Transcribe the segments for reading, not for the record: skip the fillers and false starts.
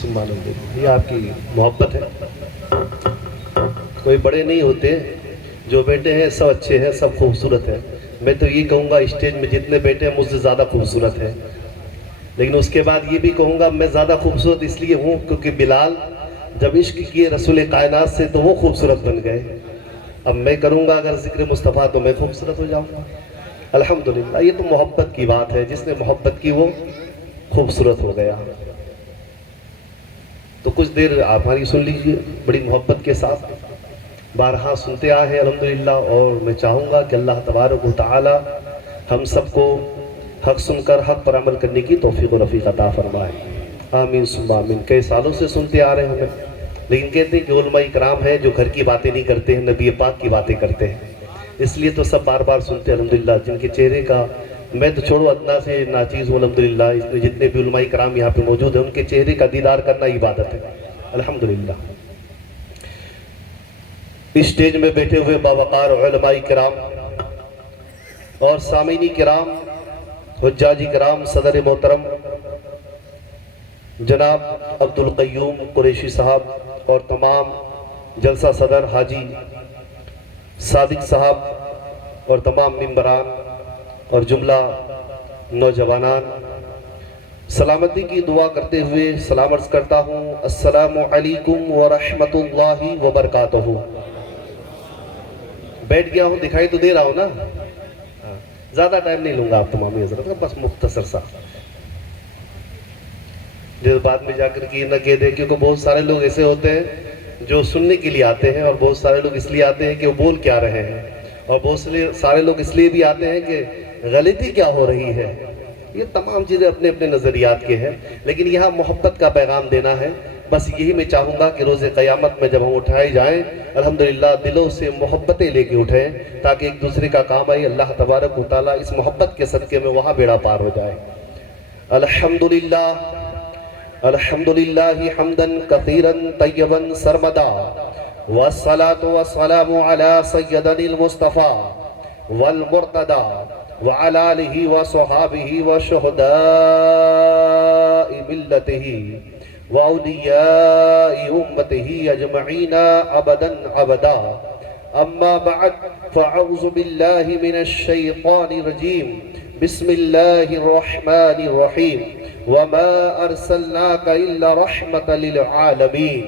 سبحان اللہ، یہ آپ کی محبت ہے۔ کوئی بڑے نہیں ہوتے، جو بیٹے ہیں سب اچھے ہیں، سب خوبصورت ہیں۔ میں تو یہ کہوں گا اسٹیج میں جتنے بیٹے ہیں مجھ سے زیادہ خوبصورت ہیں، لیکن اس کے بعد یہ بھی کہوں گا میں زیادہ خوبصورت اس لیے ہوں کیونکہ بلال جب عشق کیے رسول کائنات سے تو وہ خوبصورت بن گئے۔ اب میں کروں گا اگر ذکر مصطفیٰ تو میں خوبصورت ہو جاؤں گا۔ الحمدللہ، یہ تو محبت کی بات ہے، جس نے محبت کی وہ خوبصورت ہو گیا۔ تو کچھ دیر آپ ہماری سن لیجئے بڑی محبت کے ساتھ، بارہا سنتے آئے ہیں الحمدللہ، اور میں چاہوں گا کہ اللہ تبارک و تعالی ہم سب کو حق سن کر حق پر عمل کرنے کی توفیق و رفیق عطا فرمائے، آمین ثم آمین۔ کئی سالوں سے سنتے آ رہے ہیں ہمیں، لیکن کہتے ہیں کہ علماء کرام ہیں جو گھر کی باتیں نہیں کرتے ہیں، نبی پاک کی باتیں کرتے ہیں، اس لیے تو سب بار بار سنتے ہیں الحمدللہ۔ جن کے چہرے کا میں تو چھوڑو ادنا سے ناچیز ہوں الحمدللہ، اس میں جتنے بھی علماء کرام یہاں پہ موجود ہیں ان کے چہرے کا دیدار کرنا عبادت ہے الحمدللہ۔ اسٹیج میں بیٹھے ہوئے باوقار علماء کرام اور سامعین کرام، حجاج کرام، صدر محترم جناب عبدالقیوم قریشی صاحب اور تمام جلسہ صدر حاجی صادق صاحب اور تمام ممبران اور جملہ نوجوانان، سلامتی کی دعا کرتے ہوئے سلام عرض کرتا ہوں، السلام علیکم ورحمۃ اللہ وبرکاتہ۔ بیٹھ گیا ہوں، دکھائی تو دے رہا ہوں نا؟ زیادہ ٹائم نہیں لوں گا آپ تمامی حضرت کا، بس مختصر سا، جس بعد میں جا کر کے نہ کہہ دیں، کیونکہ بہت سارے لوگ ایسے ہوتے ہیں جو سننے کے لیے آتے ہیں، اور بہت سارے لوگ اس لیے آتے ہیں کہ وہ بول کیا رہے ہیں، اور بہت سارے لوگ اس لیے بھی آتے ہیں کہ غلطی کیا ہو رہی ہے۔ یہ تمام چیزیں اپنے اپنے نظریات کے ہیں، لیکن یہاں محبت کا پیغام دینا ہے۔ بس یہی میں چاہوں گا کہ روز قیامت میں جب ہم اٹھائے جائیں الحمدللہ دلوں سے محبتیں لے کے اٹھیں، تاکہ ایک دوسرے کا کام آئے۔ اللہ تبارک و تعالیٰ اس محبت کے صدقے میں وہاں بیڑا پار ہو جائے۔ الحمدللہ الحمدللہ حمدا کثیرا طیبا سرمدا، والصلاة والسلام علی سیدنا المصطفیٰ والمرتضی وعلى آلہ وصحابہ وشہداء ملتہ وأولیاء أمته أجمعين أبدا أبدا، أما بعد فأعوذ بالله من الشيطان الرجيم، بسم الله الرحمن الرحيم، وما أرسلناك إلا رحمة للعالمين،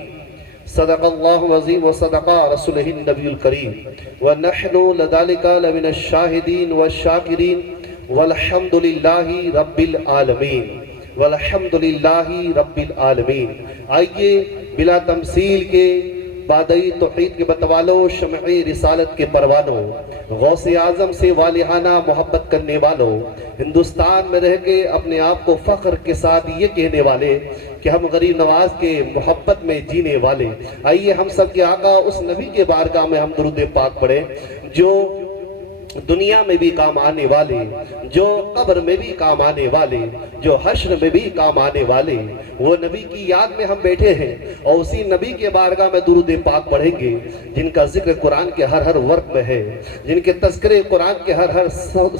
صدق الله العظيم وصدق رسوله النبي الكريم، ونحن لذلك لمن الشاهدين والشاكرين، والحمد لله رب العالمين، والحمدللہ رب العالمین۔ آئیے بلا تمثیل کے بادئی توحید کے بتوالوں، شمع رسالت کے پروانوں، غوث اعظم سے والہانہ محبت کرنے والوں، ہندوستان میں رہ کے اپنے آپ کو فخر کے ساتھ یہ کہنے والے کہ ہم غریب نواز کے محبت میں جینے والے، آئیے ہم سب کے آقا اس نبی کے بارگاہ میں ہم درود پاک پڑھیں جو دنیا میں بھی کام آنے والے، جو قبر میں بھی کام آنے والے، جو حشر میں بھی کام آنے والے، وہ نبی کی یاد میں ہم بیٹھے ہیں، اور اسی نبی کے بارگاہ میں درود پاک پڑھیں گے جن کا ذکر قرآن کے ہر ورق میں ہے، جن کے تذکرے قرآن کے ہر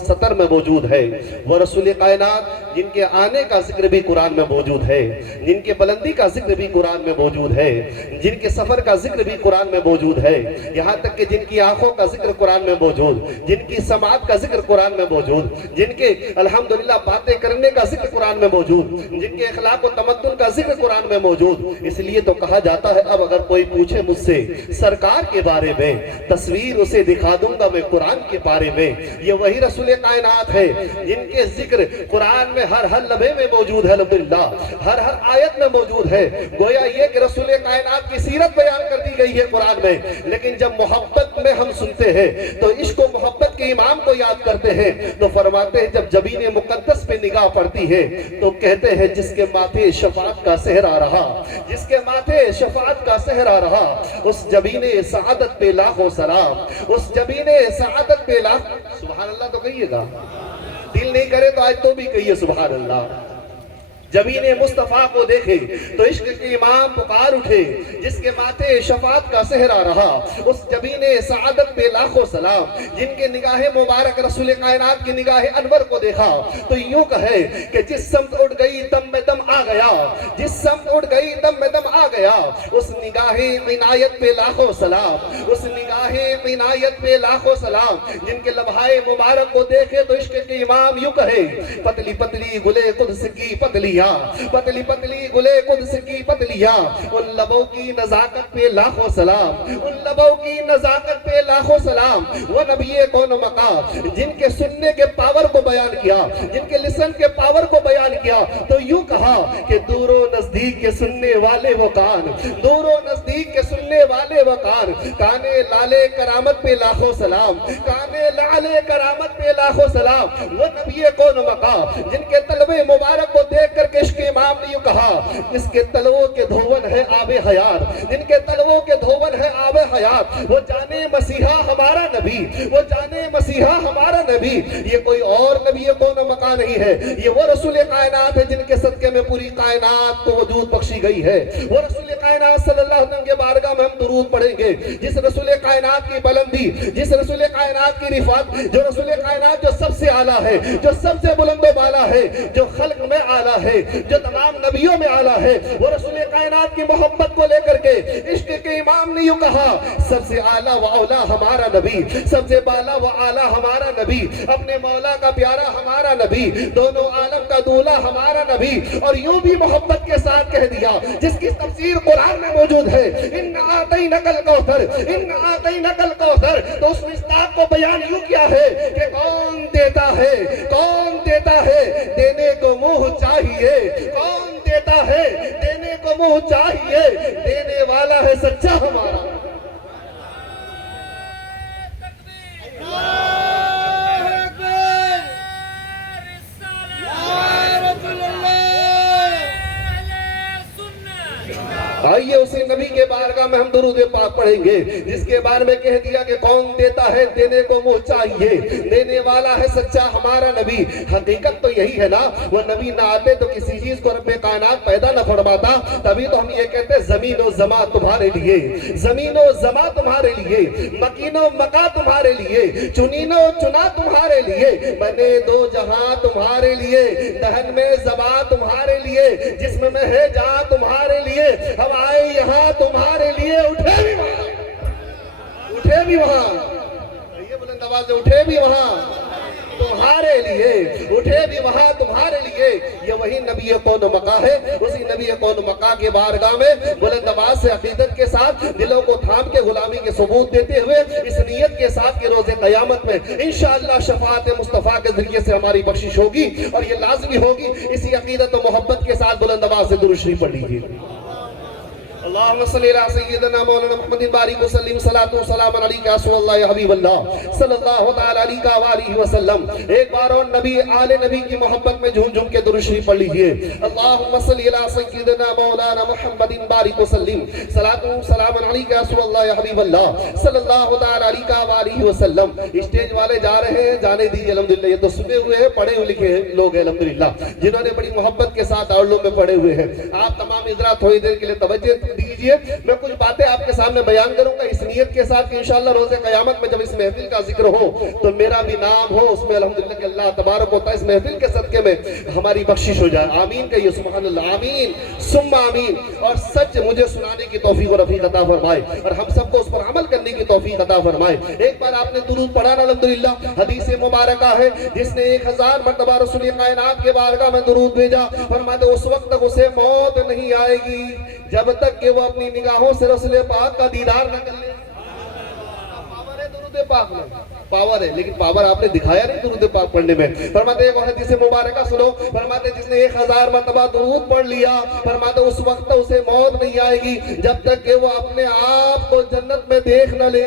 سطر میں موجود ہے، وہ رسول کائنات جن کے آنے کا ذکر بھی قرآن میں موجود ہے، جن کے بلندی کا ذکر بھی قرآن میں موجود ہے، جن کے سفر کا ذکر بھی قرآن میں موجود ہے، یہاں تک کہ جن کی آنکھوں کا ذکر قرآن میں موجود، جن کی سماعت کا ذکر قرآن میں موجود، جن کے الحمدللہ باتیں کرنے کا ذکر قرآن میں موجود، جن کے اخلاق و تمدن کا ذکر قرآن میں موجود۔ اس لیے تو کہا جاتا ہے اب اگر کوئی پوچھے مجھ سے سرکار کے بارے میں، تصویر اسے دکھا دوں گا میں قرآن کے بارے میں۔ یہ وہی رسول کائنات ہے جن کے ذکر قرآن میں ہر لمحے میں موجود ہے، الحمدللہ ہر آیت میں موجود ہے۔ گویا یہ کہ رسول کائنات کی سیرت بیان کر دی گئی ہے قرآن میں، لیکن جب محبت میں ہم سنتے ہیں تو عشق و محبت کے امام کو یاد کرتے ہیں تو فرماتے ہیں جب جبین مقدس پہ نگاہ پڑتی ہے تو کہتے ہیں جس کے ماتھے شفاعت کا صحرا رہا، جس کے ماتھے شفاعت کا صحرا رہا، اس جبین سعادت پہ لاکھوں سلام، اس جبین سعادت پہ لاکھ سبحان اللہ تو کہیے گا، دل نہیں کرے تو آج تو بھی کہیے سبحان اللہ۔ جبین مصطفیٰ کو دیکھے تو عشق کے امام پکار اٹھے، جس کے ماتھے شفاعت کا صحرا رہا، اس جبین سعادت پہ لاکھوں سلام، جن کے نگاہ مبارک رسول کائنات کی نگاہ انور کو دیکھا تو یوں کہے کہ جس سمت اٹھ گئی دم میں دم آ گیا، جس سمت اٹھ گئی دم میں دم آ گیا، اس نگاہ عنایت پہ لاکھوں سلام، اس نگاہ عنایت پہ لاکھوں سلام، جن کے لمحہ مبارک کو دیکھے تو عشق کے امام یوں کہے پتلی پتلی گلے قدس کی پتلیاں، پتلی پتلی گلے قدس کی پتلیاں، ان لبوں کی نزاکت پہ لاکھوں سلام، ان لبوں کی نزاکت پہ لاکھوں سلام، وہ نبی کون مقام جن کے سننے کے پاور کو بیان کیا، جن کے لسن کے پاور کو بیان کیا تو یوں کہا کہ دور و نزدیک کے سننے والے وہ کان، دور و نزدیک کے سننے والے وہ کان، کانے لالے کرامت پہ لاکھوں سلام، کانے لالے کرامت پہ لاکھوں سلام، وہ نبی کون مقام جن کے طلبے مبارک کو دیکھ کر کے عشق امام نے یوں کہا اس کے تلووں کے دھون ہے آب حیات، جن کے تلووں کے دھون ہے آب حیات، وہ جانے مسیحا ہمارا نبی، وہ جانے مسیحا ہمارا نبی، یہ کوئی اور نبی کون مقام نہیں ہے، یہ وہ رسول کائنات ہے جن کے صدقے میں پوری کائنات کو وجود بخشی گئی ہے، وہ رسول کائنات صلی اللہ علیہ وسلم کے بارگاہ میں ہم درود پڑھیں گے، جس رسول کائنات کی بلندی، جس رسول کائنات کی رفعت، جو رسول کائنات جو سب سے اعلیٰ ہے، جو سب سے بلند و بالا ہے، جو خلق میں اعلیٰ ہے، جو تمام نبیوں میں اعلیٰ ہے، وہ رسول کائنات کی محبت کو لے کر کے عشق کے امام نے یوں کہا سب سے اعلیٰ و اولیٰ ہمارا نبی، سب سے بالا و اعلیٰ ہمارا نبی، اپنے مولا کا پیارا ہمارا نبی، دونوں عالم کا دولا ہمارا نبی، اور یوں بھی محبت کے ساتھ کہہ دیا جس کی تفسیر قرآن میں موجود ہے ان آتینک الکوثر، ان آتینک الکوثر، تو اس مصداق کو بیان یوں کیا ہے کہ کون دیتا ہے، کون دیتا ہے، دینے کو منہ چاہیے، کون دیتا ہے، دینے کو منہ چاہیے، دینے والا ہے سچا ہمارا۔ آئیے اسی نبی کے بارگاہ میں ہم درود پاک پڑھیں گے جس کے بارے میں کہہ دیا کہ کون دیتا ہے، دینے کو منہ چاہیے، دینے والا ہے سچا ہمارا نبی۔ حقیقت تو یہی ہے نا، وہ نبی نہ آتے تو کسی چیز کو رب کائنات پیدا نہ فرماتا، تبھی تو ہم یہ کہتے ہیں زمین و زماں تمہارے لیے، زمین و زماں تمہارے لیے، مکین و مکا تمہارے لیے، چنین و چنا تمہارے لیے، بنے دو جہاں تمہارے لیے، دہن میں زباں تمہارے لیے، جسم میں ہے جہاں تمہارے لیے، ہم آئے یہاں تمہارے لیے، اٹھے بھی وہاں، اٹھے بھی وہاں، یہ بلند آواز سے اٹھے بھی وہاں تمہارے لیے، اٹھے بھی وہاں تمہارے لیے۔ یہ وہی نبی کون مقا ہے، اسی نبی کون مقا کے بارگاہ میں بلند آواز سے عقیدت کے ساتھ دلوں کو تھام کے غلامی کے ثبوت دیتے ہوئے اس نیت کے ساتھ کہ روز قیامت میں انشاءاللہ شفاعت مصطفیٰ کے ذریعے سے ہماری بخشش ہوگی اور یہ لازمی ہوگی، اسی عقیدت و محبت کے ساتھ بلند آواز سے درود شریف پڑھ لیجیے۔ اللہم صلی اللہ سیدنا مولانا محمد بارک وسلم صلاۃ و سلام علیک یا رسول اللہ یا حبیب اللہ صلی اللہ تعالی علیہ وآلہ وسلم۔ ایک بار اور نبی آل نبی کی محبت میں جھوم جھوم کے درود شریف پڑھ لیجئے۔ اللہم صلی اللہ سیدنا مولانا محمد بارک وسلم صلاۃ و سلام علیک یا رسول اللہ یا حبیب اللہ صلی اللہ تعالی علیہ وآلہ وسلم۔ اسٹیج والے جا رہے ہیں، جانے دیجئے الحمدللہ، یہ تو سنے ہوئے ہیں، پڑھے ہوئے لکھے لوگ ہیں الحمدللہ، جنہوں نے بڑی محبت کے ساتھ دارالعلوم میں پڑھے ہوئے ہیں۔ آپ تمام حضرات تھوڑی دیر کے لیے توجہ دیجئے، میں کچھ باتیں آپ کے سامنے بیان کروں گا اس نیت کے ساتھ کہ انشاءاللہ روز قیامت میں جب اس محفل کا ذکر ہو تو میرا بھی نام ہو اس میں الحمدللہ کہ اللہ تبارک ہوتا ہے اس محفل کے صدقے میں ہماری بخشش ہو جائے۔ آمین کہیے، سبحان اللہ، آمین ثم آمین، اور سچ مجھے سنانے کی توفیق و رفیق عطا فرمائے اور ہم سب کو اس پر عمل کرنے کی توفیق عطا فرمائے۔ ایک بار آپ نے درود پڑھا نا الحمدللہ، حدیث مبارکہ ہے جس نے 1000 مرتبہ رسول کائنات کے بارگاہ میں درود بھیجا، فرماتے اس وقت تک اسے موت نہیں آئے گی جب تک کہ وہ اپنی نگاہوں سے رسول پاک کا دیدار نہ کر لے۔ پاور ہے درود پاک میں، پاور ہے، لیکن پاور آپ نے دکھایا نہیں درود پاک پڑھنے میں۔ فرماتے ایک اور حدیث مبارکہ سنو، فرماتے جس نے 1000 مرتبہ درود پڑھ لیا، فرماتے اس وقت اسے موت نہیں آئے گی جب تک کہ وہ اپنے آپ کو جنت میں دیکھ نہ لے۔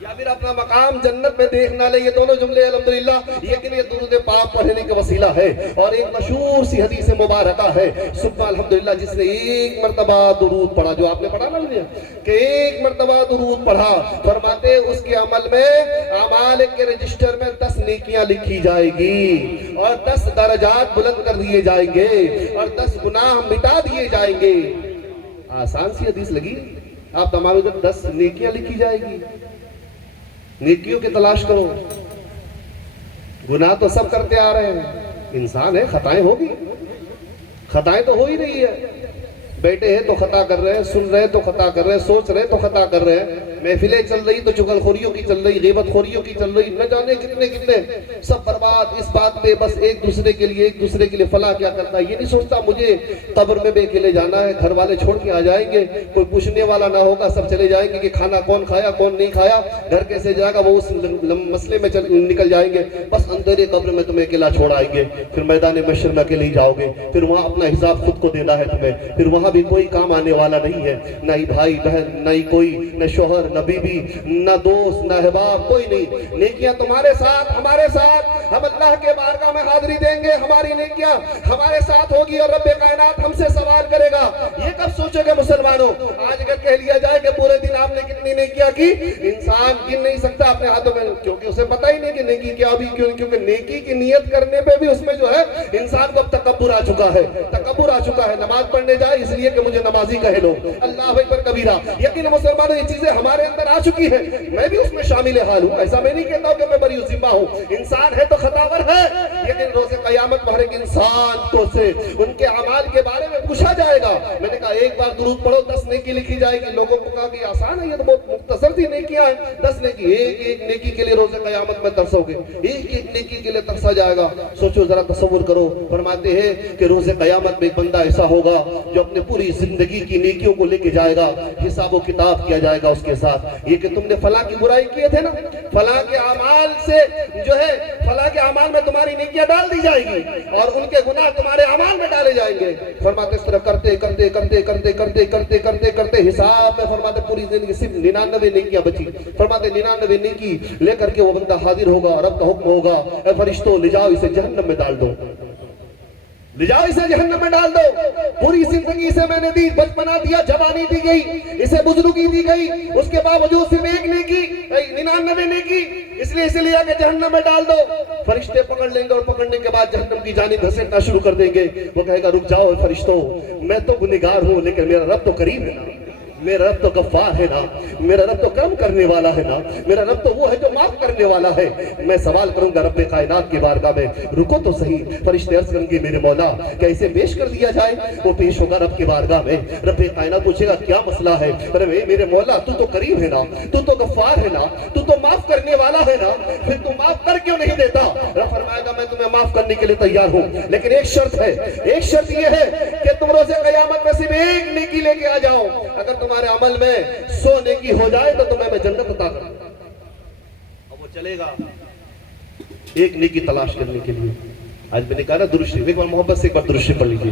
یعنی پھر اپنا مقام جنت میں دیکھنا لے. یہ دونوں جملے الحمدللہ لیکن یہ درود پاک پڑھنے کا وسیلہ ہے. اور ایک مشہور سی حدیث مبارکہ ہے سبحان الحمدللہ جس نے ایک مرتبہ درود پڑھا, جو آپ نے پڑھا نا کہ ایک مرتبہ درود پڑھا, فرماتے اس کے عمل میں اعمال کے رجسٹر میں 10 نیکیاں لکھی جائے گی اور 10 درجات بلند کر دیے جائیں گے اور 10 گناہ مٹا دیے جائیں گے. آسان سی حدیث لگی. آپ تمام ادھر 10 نیکیاں لکھی جائے گی. نیکیوں کی تلاش کرو. گناہ تو سب کرتے آ رہے ہیں, انسان ہے, خطائیں ہوگی, خطائیں تو ہو ہی رہی ہے. بیٹے ہیں تو خطا کر رہے ہیں, سن رہے تو خطا کر رہے ہیں, سوچ رہے تو خطا کر رہے ہیں. محفلیں چل رہی تو چغل خوریوں کی چل رہی, غیبت خوریوں کی چل رہی, نہ جانے کتنے کتنے سب برباد. اس بات پہ بس ایک دوسرے کے لیے فلاں کیا کرتا ہے, یہ نہیں سوچتا مجھے قبر میں بے اکیلے جانا ہے, گھر والے چھوڑ کے آ جائیں گے, کوئی پوچھنے والا نہ ہوگا, سب چلے جائیں گے کہ کھانا کون کھایا کون نہیں کھایا, گھر کیسے جائے گا, وہ اس مسئلے میں نکل جائیں گے. بس اندھیرے قبر میں تمہیں اکیلا چھوڑ آئیں گے, پھر میدان محشر میں اکیلے ہی جاؤ گے, پھر وہاں اپنا حساب خود کو دینا ہے تمہیں, پھر وہاں بھی کوئی کام آنے والا نہیں ہے, نہ ہی بھائی بہن, نہ ہی کوئی, نہ شوہر, نہ بیوی, نہ دوست, نہ احباب, کوئی نہیں. نیکیاں تمہارے ساتھ, ہمارے ساتھ, ہم اللہ کے بارگاہ میں حاضری دیں گے, ہماری نیکیاں ہمارے ساتھ ہوگی اور رب کائنات ہم سے سوال کرے گا. یہ کب سوچو گے مسلمانوں؟ آج اگر کہہ لیا جائے کہ پورے دن آپ نے کتنی نیکیاں کی, انسان گن نہیں سکتا اپنے ہاتھوں میں, کیونکہ اسے پتہ ہی نہیں کہ نیکی کیا بھی, کیونکہ نیکی کی نیت کرنے پہ بھی اس میں جو ہے انسان کو اب تکبر آ چکا ہے, تکبر آ چکا ہے. نماز پڑھنے جائے اس لیے کہ مجھے نمازی کہے لو, اللہ اکبر کبیرہ. یقین مسلمانوں یہ چیزیں ہمارے اندر آ چکی ہے, میں بھی اس میں شامل حال ہوں. ایسا میں نہیں کہتا ہوں کہ میں بری ذمہ ہوں, انسان ہے تو خطاور ہے, لیکن روز قیامت میں ہر ایک انسان کو سے ان کے اعمال کے بارے میں پوچھا جائے گا. میں نے کہا ایک بار درود پڑھو 10 نیکی لکھی جائے گی. لوگوں کو کہا کہ آسان ہے, یہ تو بہت مختصر سی نیکیاں ہیں, 10 نیکی. ایک ایک نیکی کے لیے روز قیامت میں ترسو گے, ایک ایک نیکی کے لیے ترسا جائے گا. سوچو ذرا, تصور کرو. فرماتے ہیں کہ روز قیامت میں ایک بندہ ایسا ہوگا جو اپنے پوری زندگی کی نیکیوں کو لے کے جائے گا, حساب و کتاب کیا جائے گا اس کے ساتھ. یہ کہ تم نے فلاں کی برائی کیے تھے نا, فلاں کے اعمال سے جو ہے فلاں کے اعمال میں تمہاری نیکیاں ڈال دی جائے گی اور ان کے گناہ تمہارے اعمال میں ڈالے جائیں گے. فرماتے اس طرح کرتے کرتے کرتے کرتے کرتے کرتے کرتے کرتے حساب میں فرماتے پوری زندگی صرف 99 نیکیاں بچی. فرماتے 99 نیکی لے کر کے وہ بندہ حاضر ہوگا, رب کا حکم ہوگا, اے فرشتوں لے جاؤ اسے جہنم میں ڈال دو, لے جاؤ اسے جہنم میں ڈال دو. پوری زندگی اسے میں نے دی, بچپنا دیا, جوانی دی گئی, اسے بزرگی دی گئی, اس کے باوجود صرف ایک نیکی 99 نیکی, اس لیے اسے لیا کہ جہنم میں ڈال دو. فرشتے پکڑ لیں گے اور پکڑنے کے بعد جہنم کی جانب گھسیٹنا شروع کر دیں گے. وہ کہے گا رک جاؤ فرشتوں, میں تو گنہگار ہوں لیکن میرا رب تو کریم ہے نا, میرا رب تو غفار ہے نا, میرا رب تو کرم کرنے والا ہے نا, میرا رب تو وہ ہے جو معاف کرنے والا ہے. میں سوال کروں گا رب کائنات کی بارگاہ میں, رکو تو صحیح. فرشتے عرض کریں گے میرے مولا کیسے پیش کر دیا جائے؟ وہ پیش ہوگا رب کی بارگاہ میں. رب کائنات پوچھے گا کیا مسئلہ ہے؟ ارے میرے مولا تو تو کریم ہے نا, تو تو غفار ہے نا, تو تو معاف کرنے والا ہے نا, پھر تو معاف کر کیوں نہیں دیتا؟ رب فرمائے گا میں تمہیں معاف کرنے کے لیے تیار ہوں, لیکن ایک شرط ہے, ایک شرط یہ ہے کہ تم روز قیامت میں صرف ایک نیکی لے کے آ جاؤ. اگر تمہارے عمل میں 100 نیکی ہو جائے تو تمہیں میں جنت عطا کروں. اب وہ چلے گا ایک نیکی تلاش کرنے کے لیے. آج میں نے کہا نا درود شریف, ایک بار محبت سے ایک بار درود شریف پڑھ لیجیے.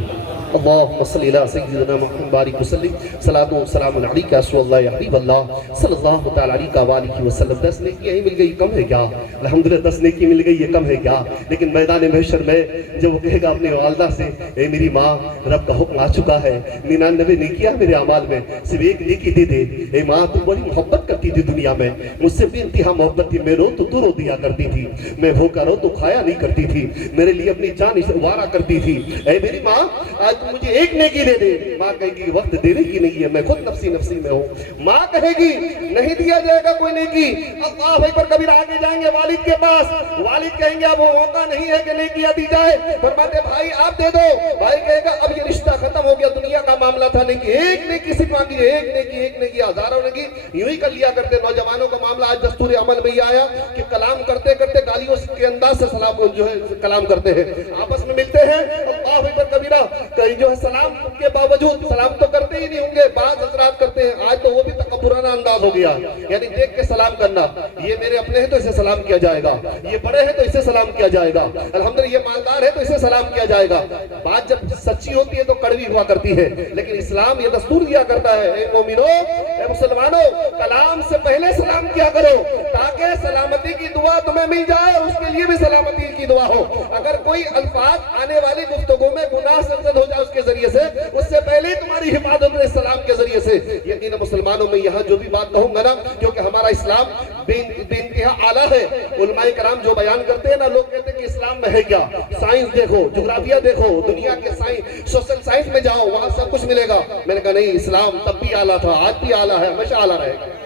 اللہم صلی علی سیدنا محمد بارک وسلم, صلاۃ و سلام علیک یا رسول اللہ یا حبیب اللہ صلی اللہ تعالی علیہ وآلہ وسلم. 10 نیکی یہی مل گئی, کم ہے کیا؟ الحمدللہ 10 نیکی مل گئی, یہ کم ہے کیا؟ لیکن میدان محشر میں جب وہ کہے گا اپنی والدہ سے, اے میری ماں رب کا حکم آ چکا ہے, 99 نیکیاں میرے اعمال میں, صرف ایک نیکی دے دے. اے ماں تو بڑی محبت کرتی تھی دنیا میں, مجھ سے بھی انتہا محبت تھی, میں رو تو رو دیا کرتی تھی, میں بھوکا رو تو کھایا نہیں کرتی تھی, میرے لیے اپنی جان وارہ کرتی تھی. اے میری ماں آج تم مجھے ایک نیکی دے دے. ماں کہے گی وقت دینے کی نہیں ہے, میں خود نفسی نفسی میں ہوں. ماں کہے گی نہیں دیا جائے گا کوئی نیکی. اللہ اکبر کبیر آگے جائیں گے والد کے پاس, والد کہیں گے اب وہ موقع نہیں ہے کہ نیکیاں دی جائے. فرماتے بھائی آپ دے دو. بھائی کہے گا اب یہ رشتہ ختم ہو گیا, دنیا کا معاملہ تھا, نیکی ایک نیکی صرف مانگی, ایک نیکی ہزاروں نیکی یوں ہی کر لیا کرتے. نوجوانوں کا معاملہ آج دستور عمل میں یہ آیا کہ کلام کرتے کرتے گالیوں کے انداز سے سلام جو ہے کلام کرتے ہیں, آپس میں ملتے ہیں, اللہ کبیرہ کہیں جو ہے سلام کے باوجود سلام تو کرتے ہی نہیں ہوں گے، بعض حضرات کرتے ہیں، آج تو وہ بھی تکبرانہ انداز ہو گیا، یعنی دیکھ کے سلام کرنا، یہ میرے اپنے ہیں تو اسے سلام کیا جائے گا، یہ بڑے ہیں تو اسے سلام کیا جائے گا، الحمدللہ یہ مالدار ہے تو اسے سلام کیا جائے گا۔ بات جب سچی ہوتی ہے تو کڑوی ہوا کرتی ہے، لیکن اسلام یہ دستور دیا کرتا ہے، اے مومنو، اے مسلمانوں، کلام سے پہلے سلام کیا کرو تاکہ سلامتی کی دعا تمہیں مل جائے اور اس کے لیے بھی سلامتی کی دعا ہو۔ اگر کوئی الفاظ آنے والی گفتگو میں گناہ سرزد ہو جائے اس کے ذریعے سے، اس سے پہلے تمہاری حفاظت ہے اسلام کے ذریعے سے۔ یقینا مسلمانوں میں یہاں جو بھی بات کہوں گا نا، کیونکہ ہمارا اسلام بے انتہا اعلیٰ ہے، علماء کرام جو بیان کرتے ہیں نا، لوگ کہتے ہیں کہ اسلام میں ہے کیا، سائنس دیکھو، جغرافیہ دیکھو، دنیا کے سائنس، سوشل سائنس میں جاؤ، وہاں سب کچھ ملے گا۔ میں نے کہا نہیں، اسلام تب بھی اعلیٰ تھا، آج بھی اعلیٰ ہے، ہمیشہ اعلیٰ رہے گا۔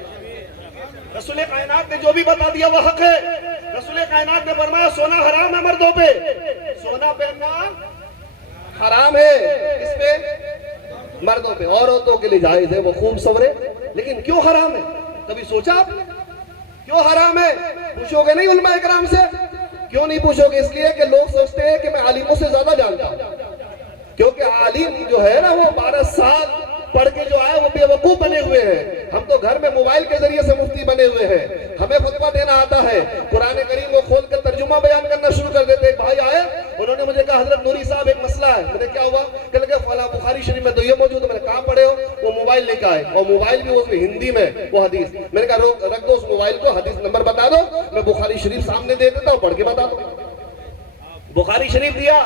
رسول کائنات نے جو بھی بتا دیا وہ حق ہے۔ رسول کائنات نے فرمایا سونا حرام ہے مردوں پہ، سونا پہننا حرام ہے، اس پہ مردوں پہ، عورتوں کے لیے جائز ہے، وہ خوب سورے، لیکن کیوں حرام ہے؟ کبھی سوچا آپ نے کیوں حرام ہے؟ پوچھو گے نہیں علماء کرام سے؟ کیوں نہیں پوچھو گے؟ اس لیے کہ لوگ سوچتے ہیں کہ میں عالموں سے زیادہ جانتا ہوں، کیونکہ عالم جو ہے نا وہ 12 سال پڑھ کے جو آئے وہ بے وقوف بنے ہوئے ہیں۔ ہم تو گھر میں موبائل کے ذریعے سے مفتی بنے ہوئے ہیں، ہمیں فتویٰ دینا آتا ہے، قرآن کریم کو کھول کر ترجمہ بیان کرنا شروع کر دیتے۔ ایک بھائی آئے، انہوں نے مجھے کہا حضرت نوری صاحب ایک مسئلہ ہے۔ میں نے کیا ہوا؟ کہنے لگے فلاں بخاری شریف میں تو یہ موجود ہے۔ میں نے کہاں پڑھے ہو؟ وہ موبائل لے کے آئے، اور موبائل بھی اس میں ہندی میں وہ حدیث۔ میں نے کہا رکھ دو اس موبائل کو، حدیث نمبر بتا دو، میں بخاری شریف سامنے دے دیتا ہوں، پڑھ کے بتا دو۔ بخاری شریف دیا،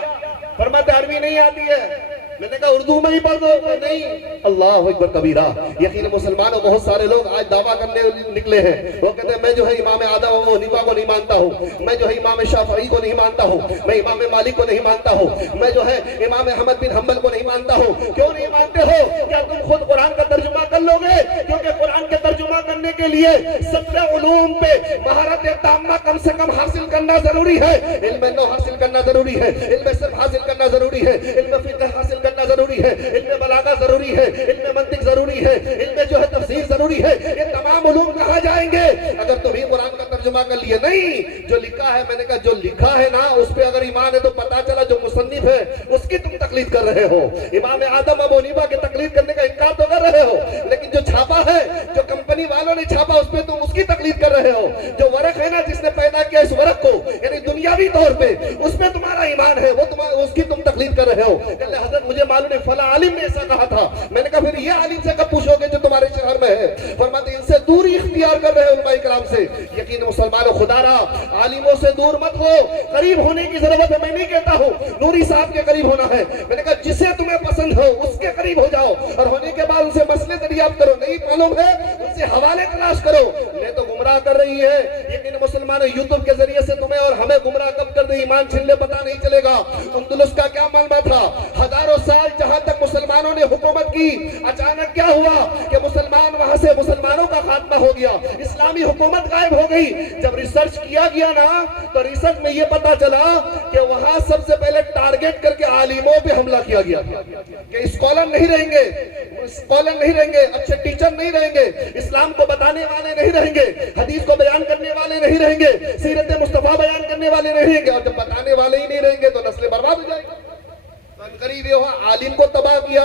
فرماتے عربی نہیں آتی ہے۔ میں نے کہا اردو میں ہی پڑھ دو، نہیں۔ اللہ اکبر کبیرہ۔ یقین مسلمانوں بہت سارے لوگ آج دعویٰ کرنے نکلے ہیں، وہ کہتے ہیں میں جو ہے امام اعظم ابو حنیفہ کو نہیں مانتا ہوں، میں جو ہے امام شافعی کو نہیں مانتا ہوں، میں امام مالک کو نہیں مانتا ہوں، میں جو ہے امام احمد بن حنبل کو نہیں مانتا ہوں۔ کیوں نہیں مانتے ہو؟ کیا تم خود قرآن کا ترجمہ کر لو گے؟ کیونکہ قرآن کے ترجمہ کرنے کے لیے سب علوم پہ مہارت تامہ کم سے کم حاصل کرنا ضروری ہے، علم نو حاصل کرنا ضروری ہے، علم صرف حاصل کرنا ضروری ہے، علم فقہ حاصل کرنا ضروری ہے، علم بلاغہ ضروری ہے، علم منطق ضروری ہے، علم جو ہے تفسیر ضروری ہے۔ یہ تمام علوم کہاں جائیں گے اگر تمہیں قرآن کا ترجمہ کر لیے؟ نہیں، جو لکھا ہے، میں نے کہا جو لکھا ہے نا اس پہ اگر ایمان ہے تو پتا چلا جو مصنف ہے اس کی تم تقلید کر رہے ہو۔ امام اعظم ابو حنیفہ کی تقلید کرنے کا انکار تو کر رہے ہو، لیکن جو چھاپا ہے، جو کمپنی والوں نے چھاپا اس پہ تم اس کی تقلید کر رہے ہو۔ جو ورق ہے نا جس نے پیدا کیا اس ورق کو، یعنی دنیاوی طور پہ اس پہ تمہارا ایمان ہے، وہ اس کی تم تقلید کر رہے ہو۔ کہتے حضرت مجھے معلوم ہے فلاں عالم نے ایسا کہا تھا۔ میں نے کہا پھر یہ عالم سے کب پوچھو گے جو تمہارے شہر میں ہے؟ فرماتے ان سے دوری اختیار کر رہے ہیں علماء کرام سے۔ یقین مسلمانوں خدا را عالموں سے دور مت ہو، قریب ہونے کی ضرورت ہے۔ میں نہیں کہتا ہوں نوری صاحب کے قریب ہونا ہے، میں نے کہا جسے تمہیں پسند ہو اس کے قریب ہو جاؤ، اور ہونے کے بعد ان سے مسئلے دریافت کرو، نہیں معلوم ہے ان سے حوالے تلاش کرو۔ میں تو گمراہ کر رہی ہے یقین مسلمانوں، یوٹیوب کے ذریعے سے تمہیں اور ہمیں گمراہ کب کر دے ایمان چھین لے پتہ نہیں چلے گا۔ اندلس کا کیا معاملہ تھا؟ ہزاروں سال جہاں تک مسلمانوں نے حکومت کی، اچانک کیا ہوا کہ مسلمان وہاں سے مسلمانوں کا خاتمہ ہو گیا، اسلامی حکومت غائب ہو گئی۔ جب ریسرچ کیا گیا نا تو ریسرچ میں یہ پتا چلا کہ وہاں سب سے پہلے ٹارگٹ کر کے عالموں پہ حملہ کیا گیا کہ اسکالر نہیں رہیں گے، اسکالر نہیں رہیں گے، اچھے ٹیچر نہیں رہیں گے، اسلام کو بتانے والے نہیں رہیں گے، حدیث کو بیان کرنے والے نہیں رہیں گے، سیرت مصطفیٰ بیان کرنے والے نہیں رہیں گے، اور جب بتانے والے ہی نہیں رہیں گے تو نسلیں برباد ہو جائیں گی۔ قریب یہ ہوا، عالم کو تباہ کیا،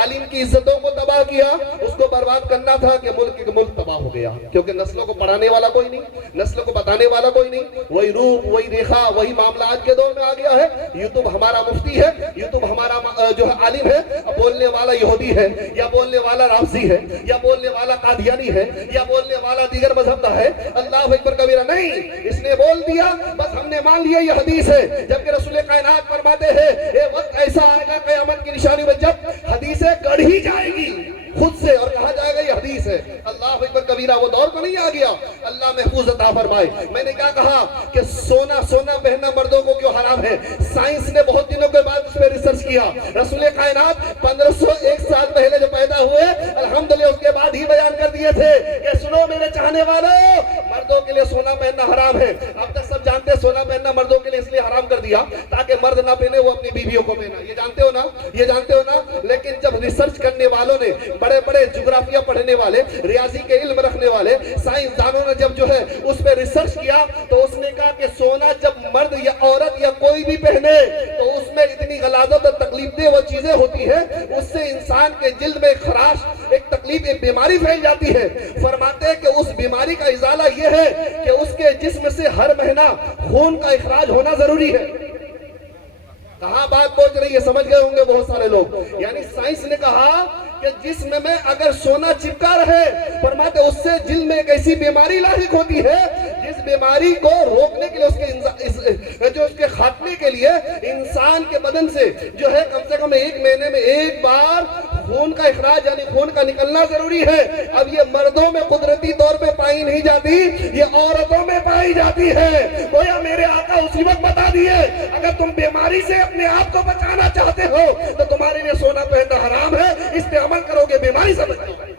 عالم کی عزتوں کو تباہ کیا، اس کو برباد کرنا تھا کہ ملک تباہ ہو گیا، کیونکہ نسلوں کو پڑھانے والا کوئی نہیں، نسلوں کو بتانے والا کوئی نہیں۔ وہی روپ، وہی ریخا، وہی معاملہ آج کے دور میں آ گیا ہے۔ یوٹیوب ہمارا مفتی ہے، یوٹیوب ہمارا جو ہے عالم ہے، بولنے والا یہودی ہے، یا بولنے والا رافضی ہے، یا بولنے والا قادیانی ہے، یا بولنے والا دیگر مذہب کا ہے۔ اللہ اکبر کبیرہ نہیں، اس نے بول دیا بس ہم نے مان لیا یہ حدیث ہے، جبکہ رسول کائنات فرماتے ہیں یہ وقت ایسا آئے گا قیامت کی نشانی میں جب حدیثیں گڑھی جائے گی خود سے اور کہا جائے گا یہ حدیث ہے۔ اللہ اکبر کبیرہ، وہ دور تو نہیں آ گیا، اللہ محفوظ عطا فرمائے۔ میں نے کیا کہا کہ سونا پہننا مردوں کو کیوں حرام ہے؟ سائنس نے بہت دنوں کے بعد اس پہ ریسرچ کیا۔ رسول کائنات 1501 سال پہلے جو پیدا ہوئے الحمدللہ اس کے بعد ہی بیان کر دیے تھے کہ سنو میرے چاہنے والوں، مردوں کے لیے سونا پہننا حرام ہے۔ اب تک سب جانتے ہیں سونا پہننا مردوں کے لیے اس لیے حرام کر دیا تاکہ مرد نہ پہنے، وہ اپنی بیویوں کو پہنا، یہ جانتے ہو نا، یہ جانتے ہو نا۔ لیکن جب ریسرچ کرنے والوں نے، بڑے بڑے جغرافیہ پڑھنے والے، ریاضی کے علم رکھنے والے سائنسدانوں نے جب جو ہے اس پہ ریسرچ کیا تو اس نے کہا کہ سونا جب مرد یا عورت یا کوئی بھی پہنے تو اس میں اتنی ذہنی غلاظت اور تکلیف دہ وہ چیزیں ہوتی ہیں اس سے انسان کے جلد میں ایک خراش، ایک تکلیف، ایک بیماری پھیل جاتی ہے۔ فرماتے ہیں کہ اس بیماری کا ازالہ یہ ہے کہ اس کے جسم سے ہر مہینہ خون کا اخراج ہونا ضروری ہے۔ کہاں بات پہنچ رہی ہے سمجھ گئے ہوں گے بہت سارے لوگ۔ یعنی سائنس نے کہا کہ جسم میں اگر سونا چپکا رہے، فرماتے اس سے جلد میں ایک ایسی بیماری لاحق ہوتی ہے جس بیماری کو روکنے کے لیے، اس کے خاتمے کے لیے انسان کے بدن سے جو ہے کم سے کم ایک مہینے میں ایک بار خون کا اخراج یعنی خون کا نکلنا ضروری ہے۔ اب یہ مردوں میں قدرتی طور پہ پائی نہیں جاتی، یہ عورتوں میں پائی جاتی ہے۔ گویا میرے آقا اسی وقت بتا دیے اگر تم بیماری سے اپنے آپ کو بچانا چاہتے ہو تو تمہارے لیے سونا پہننا حرام ہے، اس پہ عمل کرو گے بیماری سے بچو گے۔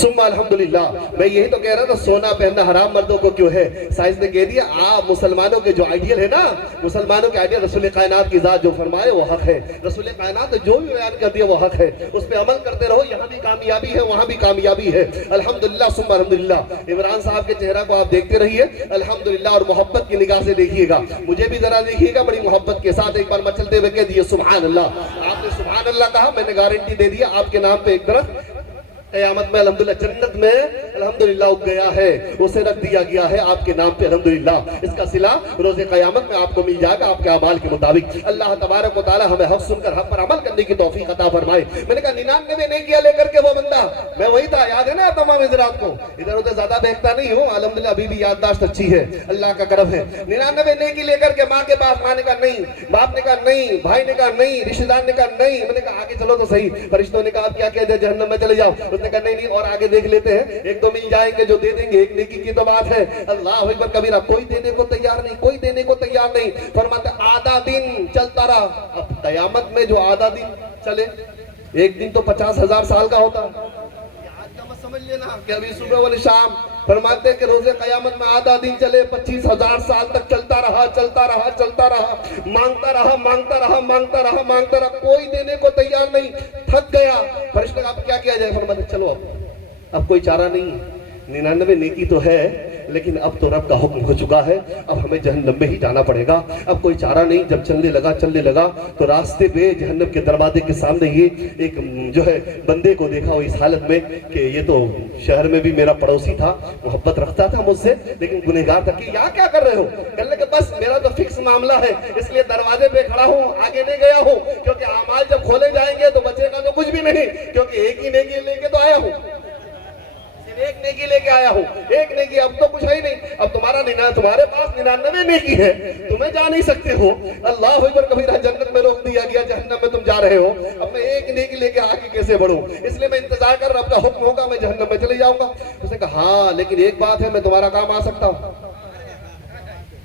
ثم الحمدللہ، میں یہی تو کہہ رہا تھا سونا پہننا حرام مردوں کو کیوں ہے۔ سائنس نے کہہ دیا آپ مسلمانوں کے جو آئیڈیل ہے نا، مسلمانوں کے آئیڈیل رسول کائنات کی ذات جو فرمائے وہ حق ہے، رسول کائنات جو بھی بیان کرتی ہے وہ حق ہے، اس پہ عمل کرتے رہو، یہاں بھی کامیابی ہے وہاں بھی کامیابی ہے۔ الحمدللہ ثم الحمدللہ۔ عمران صاحب کے چہرہ کو آپ دیکھتے رہیے الحمدللہ، اور محبت کی نگاہ سے دیکھیے گا، مجھے بھی ذرا دیکھیے گا بڑی محبت کے ساتھ۔ ایک بار مچلتے ہوئے کہہ دیے سبحان اللہ۔ آپ نے سبحان اللہ کہا، میں نے گارنٹی دے دیا آپ کے نام پہ ایک درخت قیامت میں الحمدللہ جنت میں الحمدللہ اگ گیا ہے، اسے رکھ دیا گیا ہے آپ کے نام پہ الحمدللہ۔ اس کا صلہ روز قیامت میں آپ کو مل جائے گا آپ کے اعمال کے مطابق۔ اللہ تبارک و تعالی ہمیں حق سن کر حق پر عمل کرنے کی توفیق عطا فرمائے۔ میں نے کہا 99 نہیں کیا لے کر کے وہ بندہ، میں وہی تھا، یاد ہے نا تمام حضرات کو، ادھر ادھر زیادہ بہتا نہیں ہوں، الحمدللہ ابھی بھی یادداشت اچھی ہے، اللہ کا کرم ہے۔ 99 نیکی لے کر کے ماں کے پاس، ماں نے کہا نہیں، باپ نے کہا نہیں، بھائی نے کہا نہیں، رشتہ دار نے کہا نہیں۔ میں نے کہا آگے چلو تو صحیح، فرشتوں نے کہا آپ کیا کہتے ہیں جہنم میں چلے جاؤ، اس نے کہا نہیں اور آگے دیکھ لیتے ہیں، ایک تو مل جائیں گے جو دے دیں گے، ایک نیکی کی تو بات ہے۔ اللہ اکبر کبیرہ، کوئی دینے کو تیار نہیں، کوئی دینے کو تیار نہیں۔ فرماتے آدھا دن چلتا رہا۔ اب قیامت میں جو آدھا دن چلے، ایک دن تو 50,000 سال کا ہوتا ہے، آج کا مت سمجھ لینا کہ ابھی صبح والی شام۔ فرماتے کہ روز قیامت میں آدھا دن چلے 25,000 سال تک چلتا رہا، چلتا رہا، چلتا رہا، مانگتا رہا، مانگتا رہا، مانگتا رہا، مانگتا رہا، کوئی دینے کو تیار نہیں، تھک گیا۔ فرشتے اب کیا کیا جائے؟ فرماتے چلو اب کوئی چارہ نہیں، 99 نیکی تو ہے لیکن اب تو رب کا حکم ہو چکا ہے، اب ہمیں جہنم میں ہی جانا پڑے گا، اب کوئی چارہ نہیں۔ جب چلنے لگا تو راستے پہ جہنم کے دروازے کے سامنے ہی ایک جو ہے بندے کو دیکھا وہ اس حالت میں کہ یہ تو شہر میں بھی میرا پڑوسی تھا، محبت رکھتا تھا مجھ سے لیکن گنہگار تھا۔ کہ یہاں کیا کر رہے ہو؟ کہنے لگے بس میرا تو فکس معاملہ ہے، اس لیے دروازے پہ کھڑا ہوں، آگے نہیں گیا ہوں، کیونکہ اعمال جب کھولے جائیں گے تو بچے گا تو کچھ بھی نہیں، کیونکہ ایک ہی نیکی لے کے تو آیا ہوں، ایک نیکی لے کے آیا ہوں، ایک نیکی، اب تو کچھ ہے ہی نہیں۔ اب تمہارے پاس 99 نیکی ہے، تمہیں جا نہیں سکتے ہو۔ اللہ اکبر کبیرہ، جنت میں روک دیا گیا، جہنم میں تم جا رہے ہو، اب میں ایک نیکی لے کے آگے کیسے بڑھوں؟ اس لیے میں انتظار کر رب کا حکم ہوگا میں جہنم میں چلے جاؤں گا۔ اس نے کہا ہاں لیکن ایک بات ہے، میں تمہارا کام آ سکتا ہوں،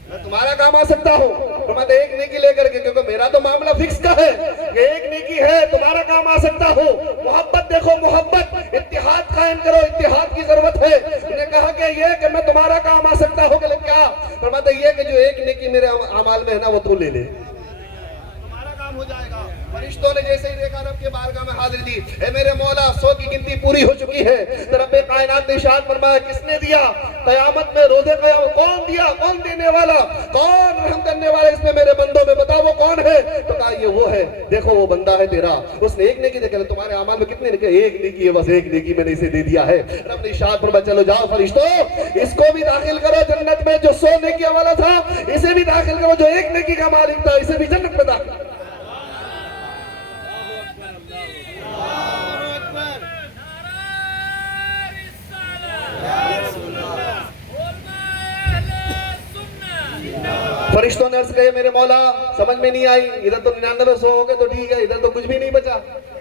میں تمہارا کام آ سکتا ہوں۔ فرماتے ایک نیکی لے کر کے، کیونکہ میرا تو معاملہ فکس کا ہے کہ ایک نیکی ہے، تمہارا کام آ سکتا ہوں۔ محبت دیکھو، محبت، اتحاد قائم کرو، اتحاد کی ضرورت ہے۔ انہوں نے کہا کہ یہ کہ میں تمہارا کام آ سکتا ہوں، کہ کیا؟ فرماتے یہ کہ جو ایک نیکی میرے اعمال میں ہے نا وہ تو لے لے، تمہارا کام ہو جائے گا۔ فرشتوں نے جیسے ہی دیکھا رب کے بارگاہ میں حاضری دی، اے میرے مولا 100 کی گنتی پوری ہو چکی ہے۔ تو رب کائنات نے ارشاد فرمایا کس نے دیا؟ قیامت میں روزے قیامت کون دیا؟ کون دینے والا؟ کون رحم کرنے والا اس میں میرے بندوں میں؟ بتاؤ وہ کون ہے؟ تو کہا یہ وہ ہے، دیکھو وہ بندہ ہے تیرا، اس نے ایک نیکی دیکھا، تمہارے اعمال میں کتنے نیکی؟ ایک نیکی ہے، بس ایک نیکی میں نے اسے دے دیا ہے۔ رب نے ارشاد فرمایا چلو جاؤ فرشتوں، اس کو بھی داخل کرو جنت میں، جو 100 نیکی والا تھا اسے بھی داخل کرو، جو ایک نیکی کا مالک تھا اسے بھی جنت میں داخل کرو۔ فرشتوں نے عرض کہے میرے مولا سمجھ میں نہیں آئی، ادھر تو 99 100 ہو گئے تو ٹھیک ہے، ادھر تو کچھ بھی نہیں بچا۔